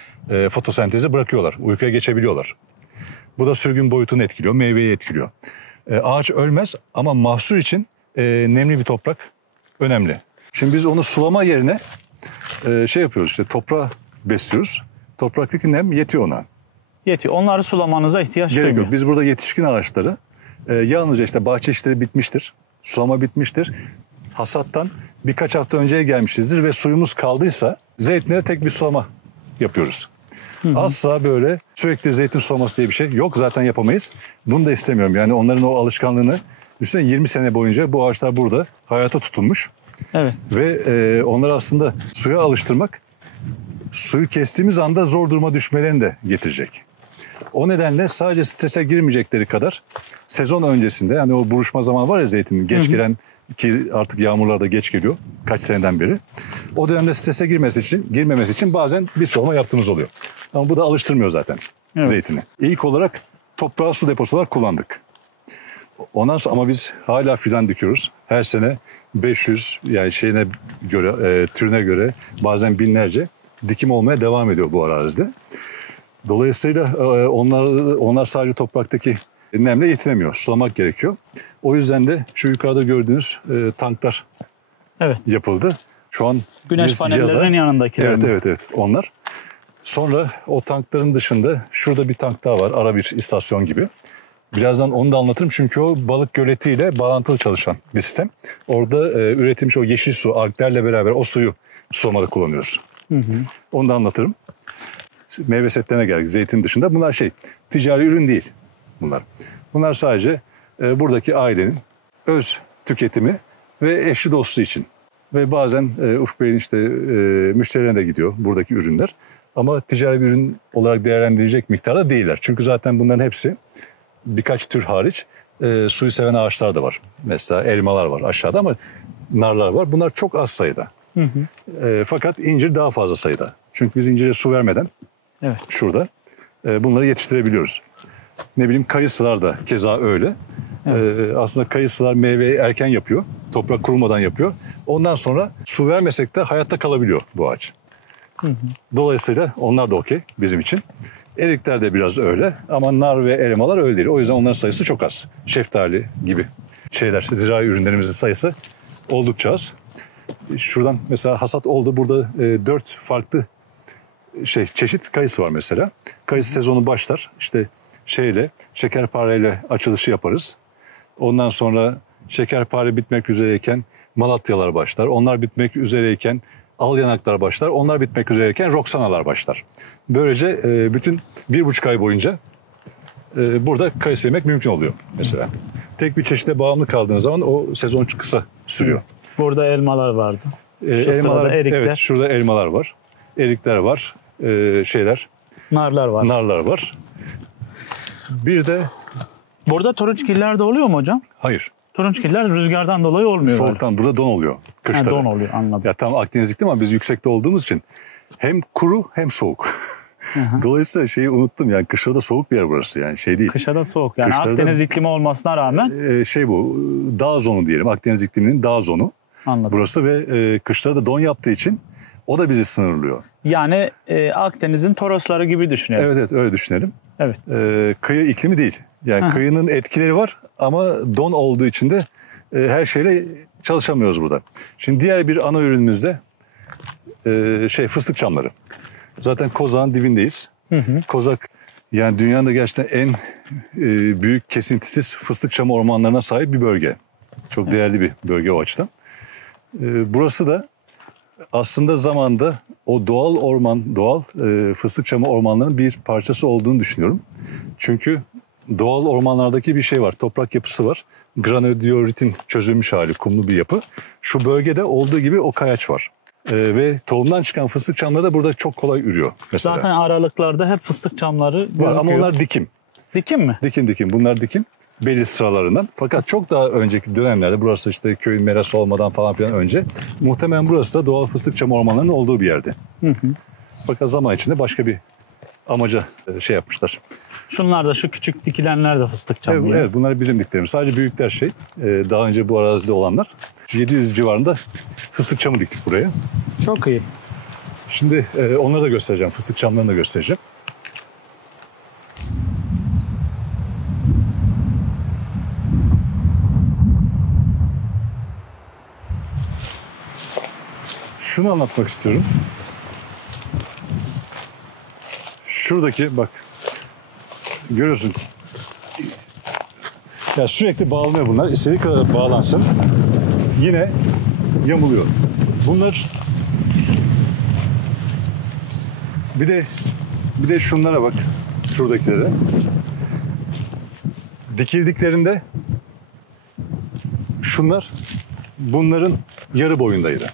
Fotosentezi bırakıyorlar. Uykuya geçebiliyorlar. Bu da sürgün boyutunu etkiliyor, meyveyi etkiliyor. Ağaç ölmez ama mahsul için nemli bir toprak önemli. Şimdi biz onu sulama yerine yapıyoruz, işte toprağı besliyoruz. Topraktaki nem yetiyor ona. Yetiyor. Onları sulamanıza ihtiyaç Gerek duymuyor. yok. Biz burada yetişkin ağaçları yalnızca işte bahçe işleri bitmiştir. Sulama bitmiştir. Hasattan birkaç hafta önceye gelmişizdir ve suyumuz kaldıysa zeytinlere tek bir sulama yapıyoruz. Asla böyle sürekli zeytin sulaması diye bir şey yok, zaten yapamayız. Bunu da istemiyorum. Yani onların o alışkanlığını, üstüne 20 sene boyunca bu ağaçlar burada hayata tutunmuş. Evet. Ve onları aslında suya alıştırmak, suyu kestiğimiz anda zor duruma düşmelerini de getirecek. O nedenle sadece strese girmeyecekleri kadar sezon öncesinde, yani o buruşma zamanı var ya zeytinin, geç giren, ki artık yağmurlar da geç geliyor kaç seneden beri. O dönemde strese girmemesi için bazen bir sulama yaptığımız oluyor. Ama bu da alıştırmıyor zaten zeytini. İlk olarak toprağı su deposu olarak kullandık. Ondan sonra ama biz hala fidan dikiyoruz. Her sene 500, yani şeyine göre, türüne göre bazen 1000'lerce dikim olmaya devam ediyor bu arazide. Dolayısıyla onlar sadece topraktaki nemle yetinemiyor. Sulamak gerekiyor. O yüzden de şu yukarıda gördüğünüz tanklar yapıldı. Şu an güneş panellerinin yanındakiler. Evet onlar. Sonra o tankların dışında şurada bir tank daha var. Ara bir istasyon gibi. Birazdan onu da anlatırım çünkü o balık göletiyle bağlantılı çalışan bir sistem. Orada üretilmiş o yeşil su, alglerle beraber o suyu sulamada kullanıyoruz. Onu da anlatırım. Meyve setlerine geldik zeytin dışında. Bunlar ticari ürün değil bunlar. Bunlar sadece buradaki ailenin öz tüketimi ve eşli dostu için. Ve bazen Ufuk Bey'in müşterilerine de gidiyor buradaki ürünler. Ama ticari bir ürün olarak değerlendirilecek miktarda değiller. Çünkü zaten bunların hepsi birkaç tür hariç suyu seven ağaçlar da var. Mesela elmalar var aşağıda ama narlar var. Bunlar çok az sayıda. Fakat incir daha fazla sayıda. Çünkü biz incire su vermeden şurada bunları yetiştirebiliyoruz. Ne bileyim kayısılar da keza öyle. Aslında kayısılar meyveyi erken yapıyor. Toprak kurumadan yapıyor. Ondan sonra su vermesek de hayatta kalabiliyor bu ağaç. Dolayısıyla onlar da okey bizim için. Erikler de biraz öyle ama nar ve elmalar öyle değil. O yüzden onların sayısı çok az. Şeftali gibi zirai ürünlerimizin sayısı oldukça az. Şuradan mesela hasat oldu. Burada 4 farklı çeşit kayısı var mesela. Kayısı sezonu başlar. Şekerpareyle açılışı yaparız. Ondan sonra şekerpare bitmek üzereyken Malatyalar başlar. Onlar bitmek üzereyken Alyanaklar başlar. Onlar bitmek üzereyken Roksanalar başlar. Böylece bütün 1,5 ay boyunca burada kayısı yemek mümkün oluyor mesela. Tek bir çeşide bağımlı kaldığınız zaman o sezon kısa sürüyor. Burada elmalar vardı. Elmalar, erikler. Evet, şurada elmalar var. Erikler var. Narlar var. Narlar var. Bir de burada turunçgiller de oluyor mu hocam? hayır. Turunçgiller rüzgardan dolayı olmuyor. Soğuktan burada don oluyor. Kışları. Don oluyor, anladım. Ya tam Akdeniz iklimi ama biz yüksekte olduğumuz için hem kuru hem soğuk. Dolayısıyla unuttum yani kışlarda soğuk bir yer burası yani değil. Kışa da soğuk yani Kışlarda, Akdeniz iklimi olmasına rağmen. Bu dağ zonu diyelim, Akdeniz ikliminin dağ zonu. Anladım. Burası ve kışlarda don yaptığı için o da bizi sınırlıyor. Yani Akdeniz'in Torosları gibi düşünelim. Evet öyle düşünelim. Evet. Kıyı iklimi değil. Yani kıyının etkileri var ama don olduğu için de her şeyle çalışamıyoruz burada. Şimdi diğer bir ana ürünümüz de fıstık çamları. Zaten Kozak'ın dibindeyiz. Kozak yani dünyanın da gerçekten en büyük kesintisiz fıstık çamı ormanlarına sahip bir bölge. Çok değerli bir bölge o açıdan. Burası da aslında zamanda o doğal fıstık çamı ormanlarının bir parçası olduğunu düşünüyorum. Çünkü doğal ormanlardaki bir şey var. Toprak yapısı var. Granodioritin çözülmüş hali, kumlu bir yapı. Şu bölgede olduğu gibi o kayaç var. Ve tohumdan çıkan fıstık çamları da burada çok kolay ürüyor mesela. Zaten aralıklarda hep fıstık çamları gözüküyor. Ama onlar dikim. Dikim mi? Dikim. Bunlar dikim. Belli sıralarından. Fakat çok daha önceki dönemlerde burası köyün merası olmadan falan filan önce muhtemelen burası da doğal fıstık çamı ormanlarının olduğu bir yerdi. Fakat zaman içinde başka bir amaca yapmışlar. Şunlar da şu küçük dikilenler de fıstık çamı. Evet bunlar bizim diklerimiz. Sadece büyükler daha önce bu arazide olanlar. 700 civarında fıstık çamı diktik buraya. Çok iyi. Şimdi onları da göstereceğim. Fıstık çamlarını da göstereceğim. Şunu anlatmak istiyorum. Şuradaki bak görüyorsun. Ya sürekli bağlanıyor bunlar. İstediği kadar bağlansın. Yine yamuluyor. Bunlar bir de şunlara bak. Şuradakilere. Dikildiklerinde bunların yarı boyundaydı.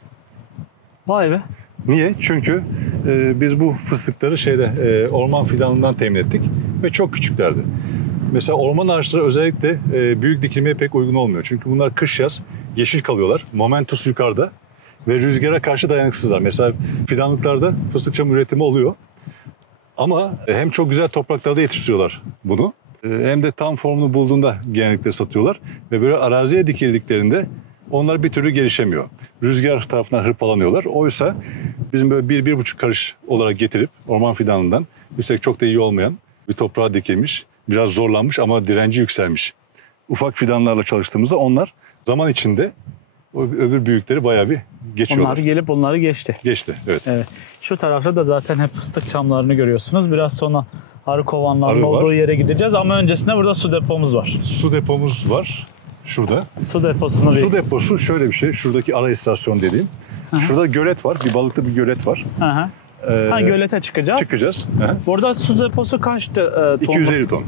Vay be. Niye? Çünkü biz bu fıstıkları orman fidanından temin ettik. ve çok küçüklerdi. Mesela orman ağaçları özellikle büyük dikilmeye pek uygun olmuyor. Çünkü bunlar kış yaz yeşil kalıyorlar. Momentus yukarıda ve rüzgara karşı dayanıksızlar. Mesela fidanlıklarda fıstık çamı üretimi oluyor. Ama hem çok güzel topraklarda yetiştiriyorlar bunu. Hem de tam formunu bulduğunda genellikle satıyorlar. Ve böyle araziye dikildiklerinde onlar bir türlü gelişemiyor. Rüzgar tarafından hırpalanıyorlar. Oysa bizim böyle 1-1,5 karış olarak getirip orman fidanından, üstelik çok da iyi olmayan bir toprağa dikilmiş, biraz zorlanmış ama direnci yükselmiş ufak fidanlarla çalıştığımızda onlar zaman içinde o öbür büyükleri bayağı bir geçiyorlar. Onlar gelip onları geçti. Geçti, evet. Evet. Şu tarafta da zaten hep fıstık çamlarını görüyorsunuz. Biraz sonra arı kovanlarının Arı var. olduğu yere gideceğiz ama öncesinde burada su depomuz var. Su depomuz var şurada. Su deposunu Su deposu şöyle bir şey. Şuradaki ara istasyon dediğim. Şurada gölet var. Bir balıklı bir gölet var. Hı hı. Ha, gölete çıkacağız. Çıkacağız. Hı. Burada su deposu kaçtı tonluk? 250 ton.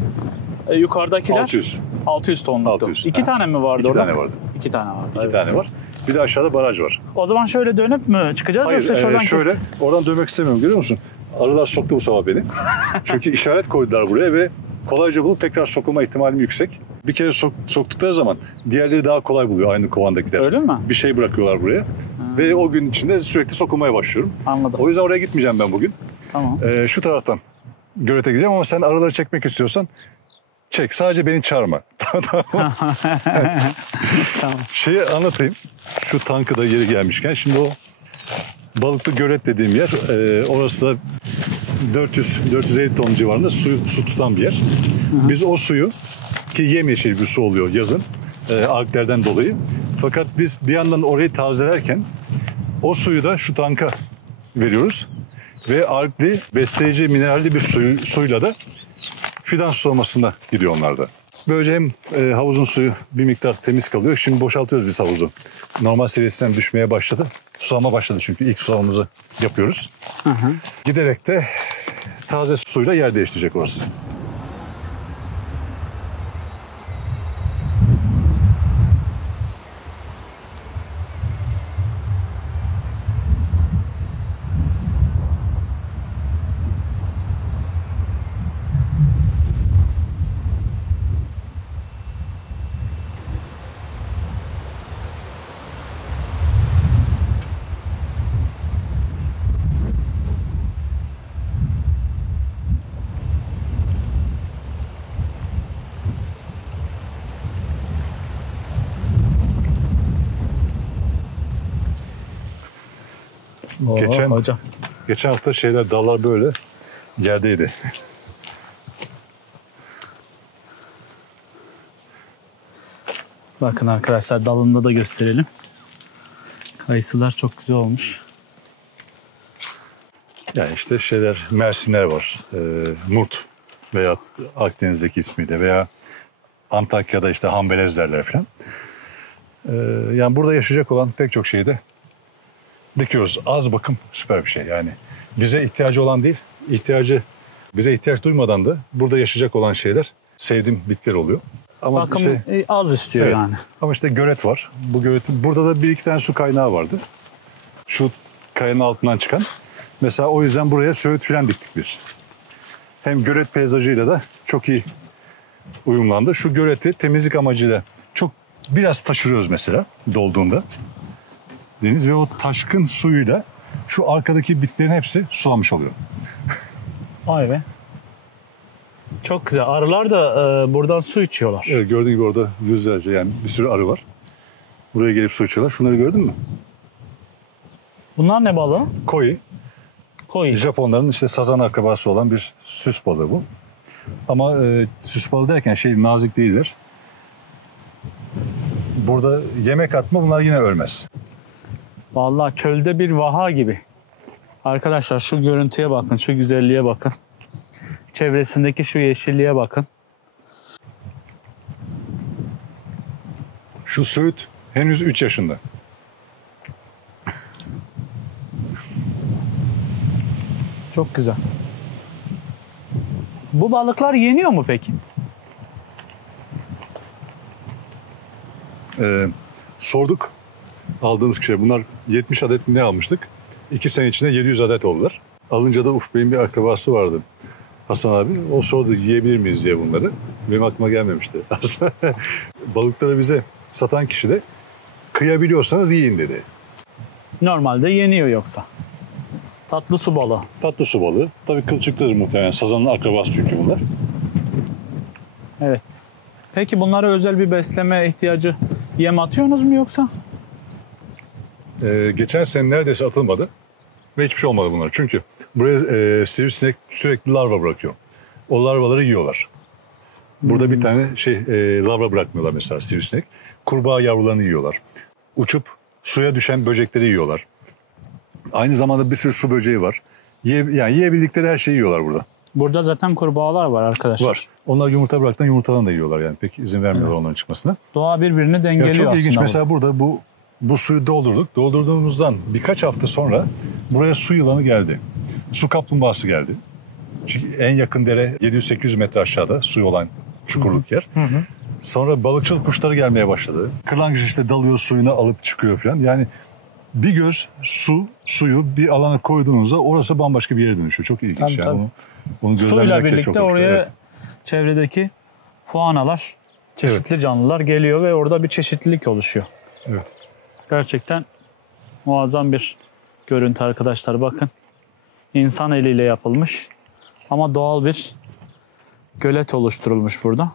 Yukarıdakiler? 600. 600 tonluktu. 600. İki tane mi vardı 2 orada? tane vardı. 2 tane vardı. 2 evet. tane var. Bir de aşağıda baraj var. O zaman şöyle dönüp mü çıkacağız Hayır, yoksa şuradan şöyle. Oradan dönmek istemiyorum, görüyor musun? Arılar soktu bu sabah beni. Çünkü işaret koydular buraya ve kolayca bulup tekrar sokulma ihtimalim yüksek. Bir kere soktukları zaman diğerleri daha kolay buluyor aynı kovandakiler. Öyle mi? Bir şey bırakıyorlar buraya. Ve o gün içinde sürekli sokulmaya başlıyorum. Anladım. O yüzden oraya gitmeyeceğim ben bugün. Tamam. Şu taraftan gölete gideceğim ama sen arıları çekmek istiyorsan çek. Sadece beni çağırma. Tamam. Tamam. Şeyi anlatayım. Şu tankı da yeri gelmişken. Şimdi o balıklı gölet dediğim yer. Orası da 400-450 ton civarında su tutan bir yer. Biz o suyu, ki yemyeşil bir su oluyor yazın alglerden dolayı. Fakat biz bir yandan orayı tazelerken o suyu da şu tanka veriyoruz. Ve algli, besleyici, mineralli bir suyla da fidan sulamasına gidiyor onlar da. Böylece hem havuzun suyu bir miktar temiz kalıyor. Şimdi boşaltıyoruz biz havuzu. Normal seviyesinden düşmeye başladı. Sulama başladı çünkü ilk sulamamızı yapıyoruz. Hı hı. Giderek de taze suyla yer değiştirecek orası. Oo, hocam. Geçen hafta dallar böyle yerdeydi. Bakın arkadaşlar dalında da gösterelim. Kayısılar çok güzel olmuş. Yani işte Mersinler var. Murt veya Akdeniz'deki ismiyle veya Antakya'da işte Hanbelez derler falan. Yani burada yaşayacak olan pek çok şeyi de dikiyoruz. Az bakım süper bir şey yani. Bize ihtiyacı olan değil, bize ihtiyaç duymadan da burada yaşayacak olan şeyler sevdiğim bitkiler oluyor. Ama Bakım işte, az istiyor evet. yani. Ama işte gölet var. Bu göletin burada da 1-2 tane su kaynağı vardı. Şu kayanın altından çıkan. Mesela o yüzden buraya söğüt filan diktik biz. Hem gölet peyzajıyla da çok iyi uyumlandı. Şu göleti temizlik amacıyla biraz taşırıyoruz mesela dolduğunda. Deniz ve o taşkın suyuyla şu arkadaki bitkilerin hepsi sulanmış oluyor. Vay be. Çok güzel. Arılar da buradan su içiyorlar. Evet, gördüğün gibi orada yüzlerce yani bir sürü arı var. Buraya gelip su içiyorlar. Şunları gördün mü? Bunlar ne balığı? Koi. Koi. Japonların işte sazan akrabası olan bir süs balığı bu. Ama süs balığı derken nazik değiller. Burada yemek atma bunlar yine ölmez. Vallahi çölde bir vaha gibi. Arkadaşlar şu görüntüye bakın, şu güzelliğe bakın. Çevresindeki şu yeşilliğe bakın. Şu söğüt henüz 3 yaşında. Çok güzel. Bu balıklar yeniyor mu peki? Sorduk aldığımız kişiler. Bunlar 70 adet ne almıştık? 2 sene içinde 700 adet oldular. Alınca da Ufuk Bey'in bir akrabası vardı. Hasan abi. O sordu yiyebilir miyiz diye bunları. Benim aklıma gelmemişti. Balıkları bize satan kişi de kıyabiliyorsanız yiyin dedi. Normalde yeniyor yoksa. Tatlı su balığı. Tatlı su balığı. Tabii kılçıkları muhtemelen. Sazanın akrabası çünkü bunlar. Evet. Peki bunlara özel bir besleme ihtiyacı yem atıyorsunuz mu yoksa? Geçen sene neredeyse atılmadı. Ve hiçbir şey olmadı bunlar. Çünkü buraya sivrisinek sürekli larva bırakıyor. O larvaları yiyorlar. Burada bir tane larva bırakmıyorlar mesela sivrisinek. Kurbağa yavrularını yiyorlar. Uçup suya düşen böcekleri yiyorlar. Aynı zamanda bir sürü su böceği var. Yani yiyebildikleri her şeyi yiyorlar burada. Burada zaten kurbağalar var arkadaşlar. Var. Onlar yumurta bıraktan yumurtadan da yiyorlar yani. Pek izin vermiyorlar onların çıkmasına. Doğa birbirini dengeliyor Ya çok aslında. ilginç. Mesela burada bu suyu doldurduk. Doldurduğumuzdan birkaç hafta sonra buraya su yılanı geldi. Su kaplumbağası geldi. Çünkü en yakın dere 700-800 metre aşağıda suyu olan çukurluk yer. Sonra balıkçılık kuşları gelmeye başladı. Kırlangıç işte dalıyor suyunu alıp çıkıyor falan. Yani bir göz suyu bir alana koyduğunuzda orası bambaşka bir yere dönüşüyor. Çok ilginç. Tabii, yani. tabii. Onu Suyla gözlemlemek de birlikte çok hoş. oraya Evet. çevredeki fuanalar, çeşitli canlılar geliyor ve orada bir çeşitlilik oluşuyor. Evet. Gerçekten muazzam bir görüntü arkadaşlar, bakın. İnsan eliyle yapılmış ama doğal bir gölet oluşturulmuş burada.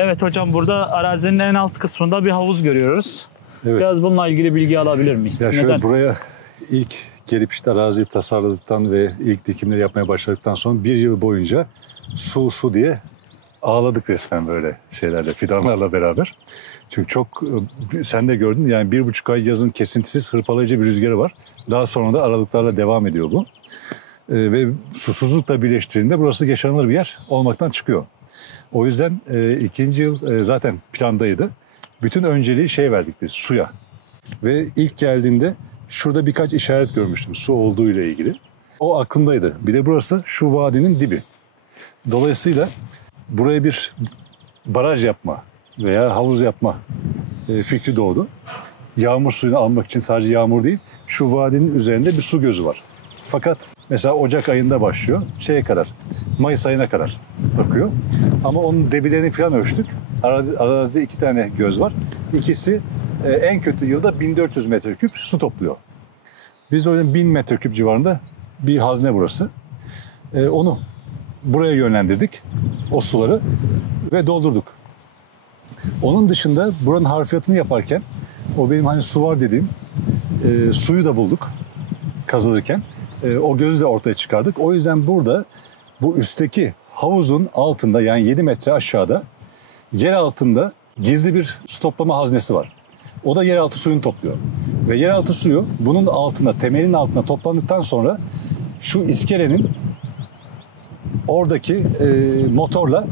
Evet hocam, burada arazinin en alt kısmında bir havuz görüyoruz. Evet. Biraz bununla ilgili bilgi alabilir miyiz? Ya şöyle Neden? buraya ilk gelip işte araziyi tasarladıktan ve ilk dikimleri yapmaya başladıktan sonra bir yıl boyunca su diye ağladık resmen böyle şeylerle, fidanlarla beraber. Çünkü çok, sen de gördün yani 1,5 ay yazın kesintisiz hırpalayıcı bir rüzgarı var. Daha sonra da aralıklarla devam ediyor bu. Ve susuzlukla birleştiğinde burası yaşanılır bir yer olmaktan çıkıyor. O yüzden ikinci yıl zaten plandaydı. Bütün önceliği verdik biz, suya. Ve ilk geldiğimde şurada birkaç işaret görmüştüm su olduğu ile ilgili. O aklımdaydı. Bir de burası şu vadinin dibi. Dolayısıyla buraya bir baraj yapma veya havuz yapma fikri doğdu. Yağmur suyunu almak için sadece yağmur değil, şu vadinin üzerinde bir su gözü var. Fakat mesela Ocak ayında başlıyor, Mayıs ayına kadar bakıyor. Ama onun debilerini falan ölçtük. Arazide 2 tane göz var. İkisi en kötü yılda 1400 metreküp su topluyor. Biz o yüzden 1000 metreküp civarında bir hazne burası. Onu buraya yönlendirdik, o suları ve doldurduk. Onun dışında buranın harfiyatını yaparken, o benim hani su var dediğim suyu da bulduk kazılırken. O gözü de ortaya çıkardık. O yüzden burada bu üstteki havuzun altında, yani 7 metre aşağıda yer altında gizli bir su toplama haznesi var. O da yeraltı suyunu topluyor. Ve yeraltı suyu bunun altında, temelin altında toplandıktan sonra şu iskelenin oradaki motorla,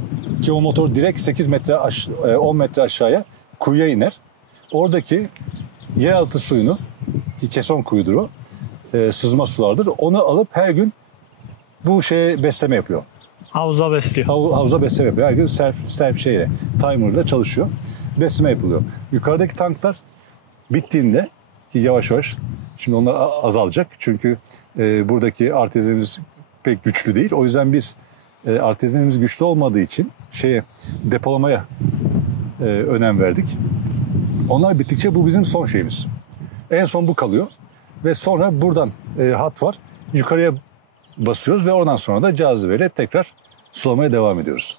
ki o motor direkt 8 metre 10 metre aşağıya kuyuya iner. Oradaki yeraltı suyunu, ki keson kuyudur o, sızma sulardır. Onu alıp her gün bu besleme yapıyor. Havuza besliyor. Havuza besleme yapıyor. Her gün timer'la çalışıyor. Besleme yapılıyor. Yukarıdaki tanklar bittiğinde, ki yavaş yavaş şimdi onlar azalacak. Çünkü buradaki artezimiz pek güçlü değil. O yüzden biz artezimiz güçlü olmadığı için depolamaya önem verdik. Onlar bittikçe bu bizim son şeyimiz. En son bu kalıyor. Ve sonra buradan hat var. Yukarıya basıyoruz ve oradan sonra da cazibeyle tekrar sulamaya devam ediyoruz.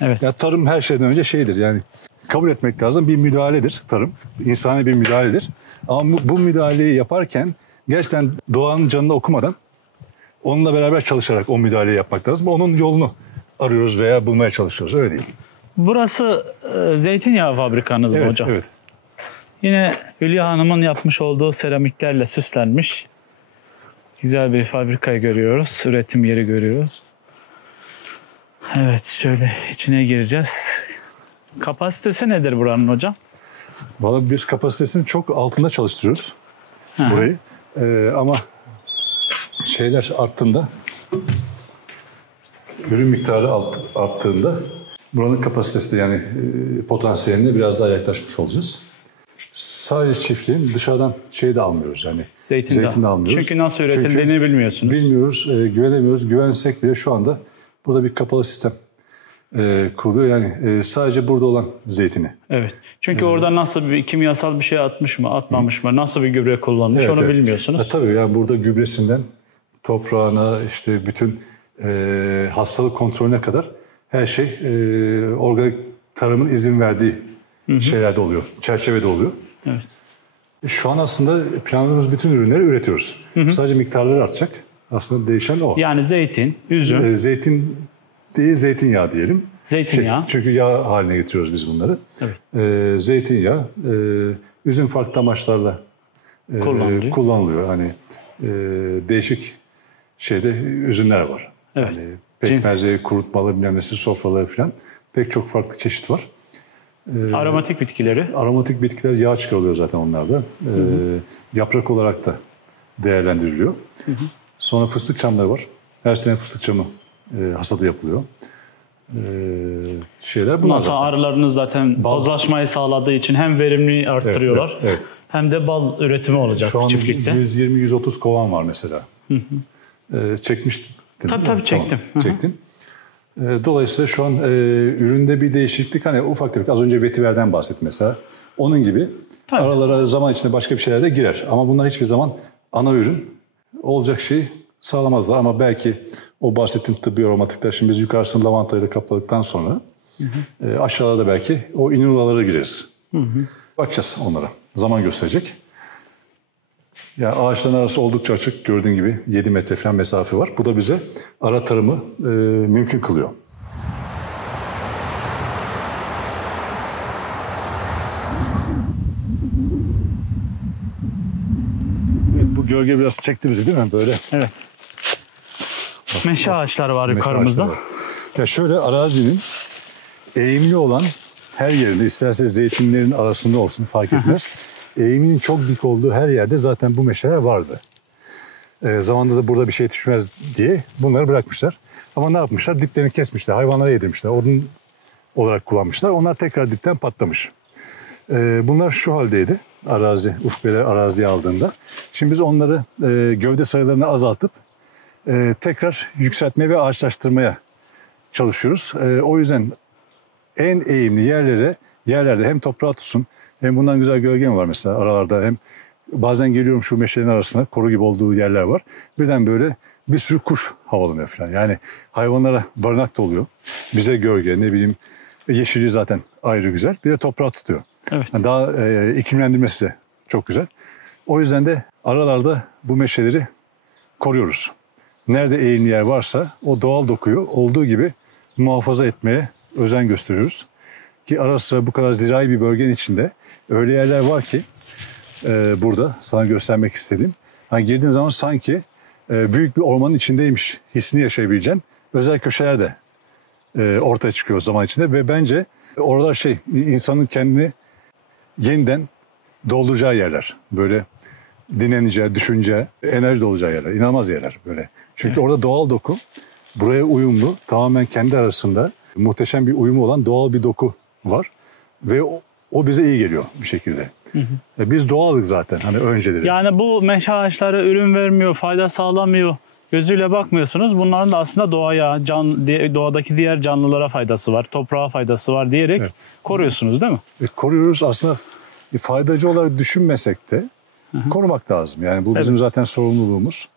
Evet. Ya tarım her şeyden önce yani kabul etmek lazım, bir müdahaledir tarım. İnsani bir müdahaledir. Ama bu müdahaleyi yaparken gerçekten doğanın canını okumadan onunla beraber çalışarak o müdahaleyi yapmak lazım. Onun yolunu arıyoruz veya bulmaya çalışıyoruz. Öyle değil. Burası zeytinyağı fabrikanız mı Evet, hocam? evet. Yine Hülya Hanım'ın yapmış olduğu seramiklerle süslenmiş güzel bir fabrikayı görüyoruz. Üretim yeri görüyoruz. Evet, şöyle içine gireceğiz. Kapasitesi nedir buranın hocam? Valla biz kapasitesinin çok altında çalıştırıyoruz burayı. Ama şeyler arttığında, ürün miktarı arttığında buranın kapasitesi de yani potansiyeline biraz daha yaklaşmış olacağız. Sadece çiftliğin dışarıdan şey de almıyoruz yani. Zeytin de almıyoruz. Çünkü nasıl üretildiğini bilmiyorsunuz. Bilmiyoruz, güvenemiyoruz. Güvensek bile şu anda burada bir kapalı sistem kuruluyor. Yani sadece burada olan zeytini. Evet. Çünkü orada nasıl bir kimyasal bir şey atmış mı, atmamış mı, nasıl bir gübre kullanmış onu bilmiyorsunuz. Tabii yani burada gübresinden toprağına işte bütün hastalık kontrolüne kadar her şey organik tarımın izin verdiği şeylerde oluyor, çerçevede oluyor. Evet. Şu an aslında planladığımız bütün ürünleri üretiyoruz. Sadece miktarları artacak. Aslında değişen o. Yani zeytin, üzüm. Zeytin değil, zeytinyağı diyelim. Zeytinyağı. Çünkü yağ haline getiriyoruz biz bunları. Evet. Zeytinyağı, üzüm farklı amaçlarla kullanılıyor. Hani değişik şeyde üzümler var. Evet. Hani pekmezi, kurutmalı, bilmem nesi, sofraları falan. Pek çok farklı çeşit var. Aromatik bitkileri. Aromatik bitkiler yağ çıkarılıyor zaten onlarda. Yaprak olarak da değerlendiriliyor. Sonra fıstık çamları var. Her sene fıstık çamı hasadı yapılıyor. Şeyler bunlar Sonra zaten. arılarınız zaten tozlaşmayı sağladığı için hem verimli arttırıyorlar Evet. hem de bal üretimi olacak Şu an çiftlikte. 120-130 kovan var mesela. Çekmiştin. Tabii çektim. Çektin. Dolayısıyla şu an üründe bir değişiklik, hani ufak tefek, az önce vetiverden bahsettim mesela. Onun gibi aralara zaman içinde başka bir şeyler de girer. Ama bunlar hiçbir zaman ana ürün olacak şeyi sağlamazlar. Ama belki o bahsettiğim tıbbi aromatikler, şimdi biz yukarısını lavantayla kapladıktan sonra aşağıda belki o inulalara gireriz. Bakacağız onlara. Zaman gösterecek. Yani ağaçların arası oldukça açık. Gördüğün gibi 7 metre falan mesafe var. Bu da bize ara tarımı mümkün kılıyor. Bu gölge biraz çekti bizi değil mi? Böyle. Evet. Meşe ağaçları var Meşe yukarımızda. ağaçları var. Ya şöyle arazinin eğimli olan her yerinde, isterse zeytinlerin arasında olsun fark etmez. Eğiminin çok dik olduğu her yerde zaten bu meşeler vardı. Zamanında da burada bir şey yetişmez diye bunları bırakmışlar. Ama ne yapmışlar? Diplerini kesmişler, hayvanlara yedirmişler, odun olarak kullanmışlar. Onlar tekrar dipten patlamış. Bunlar şu haldeydi arazi, Ufuk Beyler araziye aldığında. Şimdi biz onları gövde sayılarını azaltıp tekrar yükseltmeye ve ağaçlaştırmaya çalışıyoruz. O yüzden en eğimli yerlerde hem toprağı tutsun, hem bundan güzel gölgem var mesela aralarda, hem bazen geliyorum şu meşelerin arasına, koru gibi olduğu yerler var. Birden böyle bir sürü kuş havalanıyor falan. Yani hayvanlara barınak da oluyor. Bize gölge, ne bileyim, yeşilliği zaten ayrı güzel. Bir de toprağı tutuyor. Evet. Yani daha iklimlendirmesi de çok güzel. O yüzden de aralarda bu meşeleri koruyoruz. Nerede eğimli yer varsa o doğal dokuyu olduğu gibi muhafaza etmeye özen gösteriyoruz. Ki ara sıra bu kadar zirai bir bölgenin içinde öyle yerler var ki burada sana göstermek istediğim. Hani girdiğin zaman sanki büyük bir ormanın içindeymiş hissini yaşayabileceğin özel köşeler de ortaya çıkıyor zaman içinde. Ve bence oralar insanın kendini yeniden dolduracağı yerler. Böyle dinleneceği, düşüneceği, enerji dolacağı yerler. İnanılmaz yerler böyle. Çünkü orada doğal doku buraya uyumlu, tamamen kendi arasında muhteşem bir uyumu olan doğal bir doku var. Ve o bize iyi geliyor bir şekilde. Biz doğaldık zaten hani önceleri. Yani bu meşe ağaçları ürün vermiyor, fayda sağlamıyor gözüyle bakmıyorsunuz. Bunların da aslında doğaya, doğadaki diğer canlılara faydası var, toprağa faydası var diyerek koruyorsunuz değil mi? Koruyoruz aslında, faydacı olarak düşünmesek de korumak lazım. Yani bu bizim zaten sorumluluğumuz.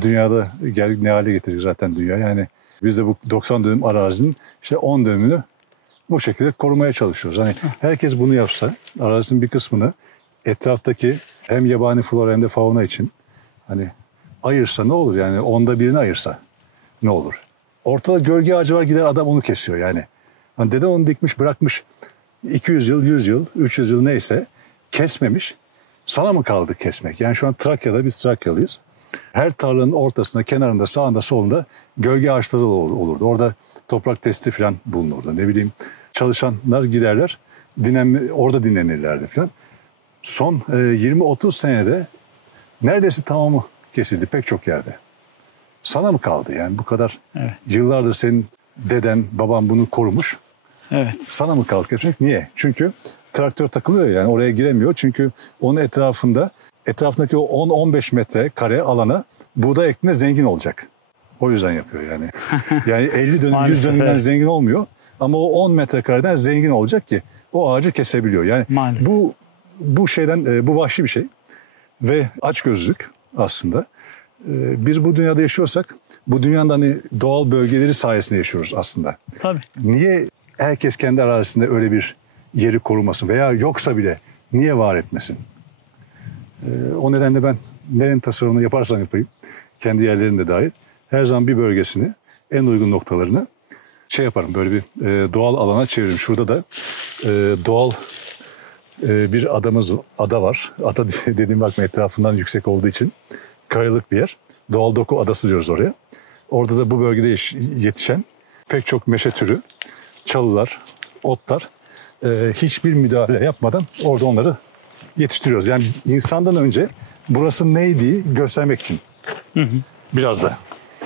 Dünyada geldik ne hale getirdik zaten dünya. Yani biz de bu 90 dönüm arazinin işte 10 dönümünü bu şekilde korumaya çalışıyoruz. Hani herkes bunu yapsa, arazinin bir kısmını etraftaki hem yabani flora hem de fauna için hani ayırsa ne olur? Yani 1/10'ını ayırsa ne olur? Ortada gölge ağacı var, gider adam onu kesiyor yani. Hani dede onu dikmiş bırakmış 200 yıl, 100 yıl, 300 yıl neyse kesmemiş. Sana mı kaldı kesmek? Yani şu an Trakya'da, biz Trakyalıyız. Her tarlanın ortasında, kenarında, sağında, solunda gölge ağaçları olurdu. Orada toprak testi falan bulunurdu. Ne bileyim, çalışanlar giderler, orada dinlenirlerdi falan. Son 20-30 senede neredeyse tamamı kesildi pek çok yerde. Sana mı kaldı yani bu kadar? Evet. Yıllardır senin deden, baban bunu korumuş. Evet. Sana mı kaldı kesmek? Niye? Çünkü traktör takılıyor yani oraya giremiyor. Çünkü onun etrafındaki o 10-15 metre kare alana buğday ektiğinde zengin olacak. O yüzden yapıyor yani. Yani 50 dönüm, 100 dönümden evet. zengin olmuyor. Ama o 10 metrekareden zengin olacak ki o ağacı kesebiliyor. Yani Maalesef. bu vahşi bir şey ve açgözlülük aslında. Biz bu dünyada yaşıyorsak bu dünyanın hani doğal bölgeleri sayesinde yaşıyoruz aslında. Tabii. Niye herkes kendi arazisinde öyle bir yeri korumasın veya yoksa bile niye var etmesin? O nedenle ben nerenin tasarımını yaparsam yapayım, kendi yerlerinde dahil, her zaman bir bölgesini, en uygun noktalarını yaparım. Böyle bir doğal alana çeviririm. Şurada da doğal bir ada var. Ada dediğim bakma etrafından yüksek olduğu için kayalık bir yer. Doğal doku adası diyoruz oraya. Orada da bu bölgede yetişen pek çok meşe türü, çalılar, otlar hiçbir müdahale yapmadan orada onları yetiştiriyoruz. Yani insandan önce burası neydi göstermek için. Biraz da.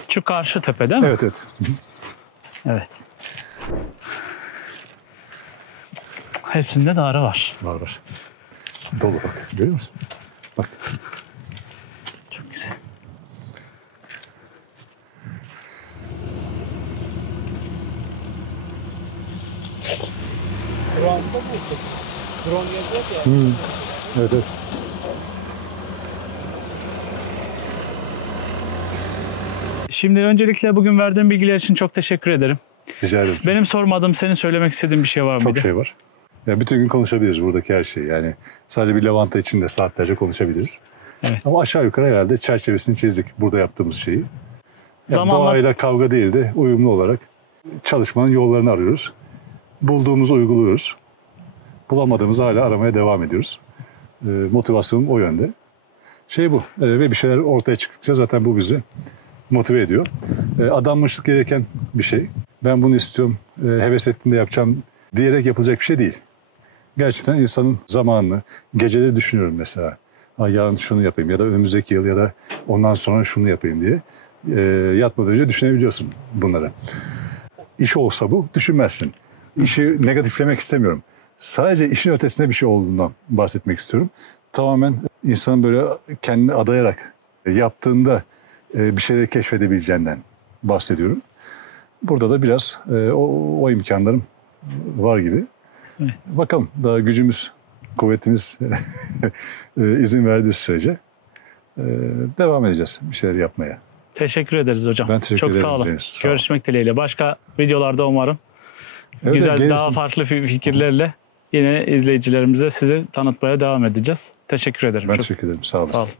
Şu karşı tepe değil mi? Evet, evet. Evet. Hepsinde de arı var. Var var. Dolu bak. Görüyor musun? Bak. Çok güzel. Evet, evet. Şimdi öncelikle bugün verdiğin bilgiler için çok teşekkür ederim. Rica ederim. Benim sormadığım, senin söylemek istediğin bir şey var mıydı? Çok şey var. Ya bütün gün konuşabiliriz buradaki her şeyi. Yani sadece bir lavanta için de saatlerce konuşabiliriz. Evet. Ama aşağı yukarı herhalde çerçevesini çizdik burada yaptığımız şeyi. Yani Zamanla- doğayla kavga değil de uyumlu olarak çalışmanın yollarını arıyoruz. Bulduğumuzu uyguluyoruz. Bulamadığımızı hala aramaya devam ediyoruz. Motivasyonum o yönde. Bu. Ve bir şeyler ortaya çıktıkça zaten bu bizi motive ediyor. Adanmışlık gereken bir şey. Ben bunu istiyorum, heves ettiğimde yapacağım diyerek yapılacak bir şey değil. Gerçekten insanın zamanını, geceleri düşünüyorum mesela. Yarın şunu yapayım ya da önümüzdeki yıl ya da ondan sonra şunu yapayım diye. Yatmadan önce düşünebiliyorsun bunları. İş olsa bu, düşünmezsin. İşi negatiflemek istemiyorum. Sadece işin ötesinde bir şey olduğundan bahsetmek istiyorum. Tamamen insanın böyle kendini adayarak yaptığında bir şeyleri keşfedebileceğinden bahsediyorum. Burada da biraz o imkanlarım var gibi. Evet. Bakalım daha gücümüz, kuvvetimiz izin verdiği sürece devam edeceğiz bir şeyler yapmaya. Teşekkür ederiz hocam. Ben teşekkür çok ederim sağ olun. Deniz, sağ ol. Görüşmek dileğiyle. Başka videolarda umarım Evet, güzel, gelirsin. daha farklı fikirlerle yine izleyicilerimize sizi tanıtmaya devam edeceğiz. Teşekkür ederim. Ben Çok teşekkür ederim. Sağ olasın. sağ olun.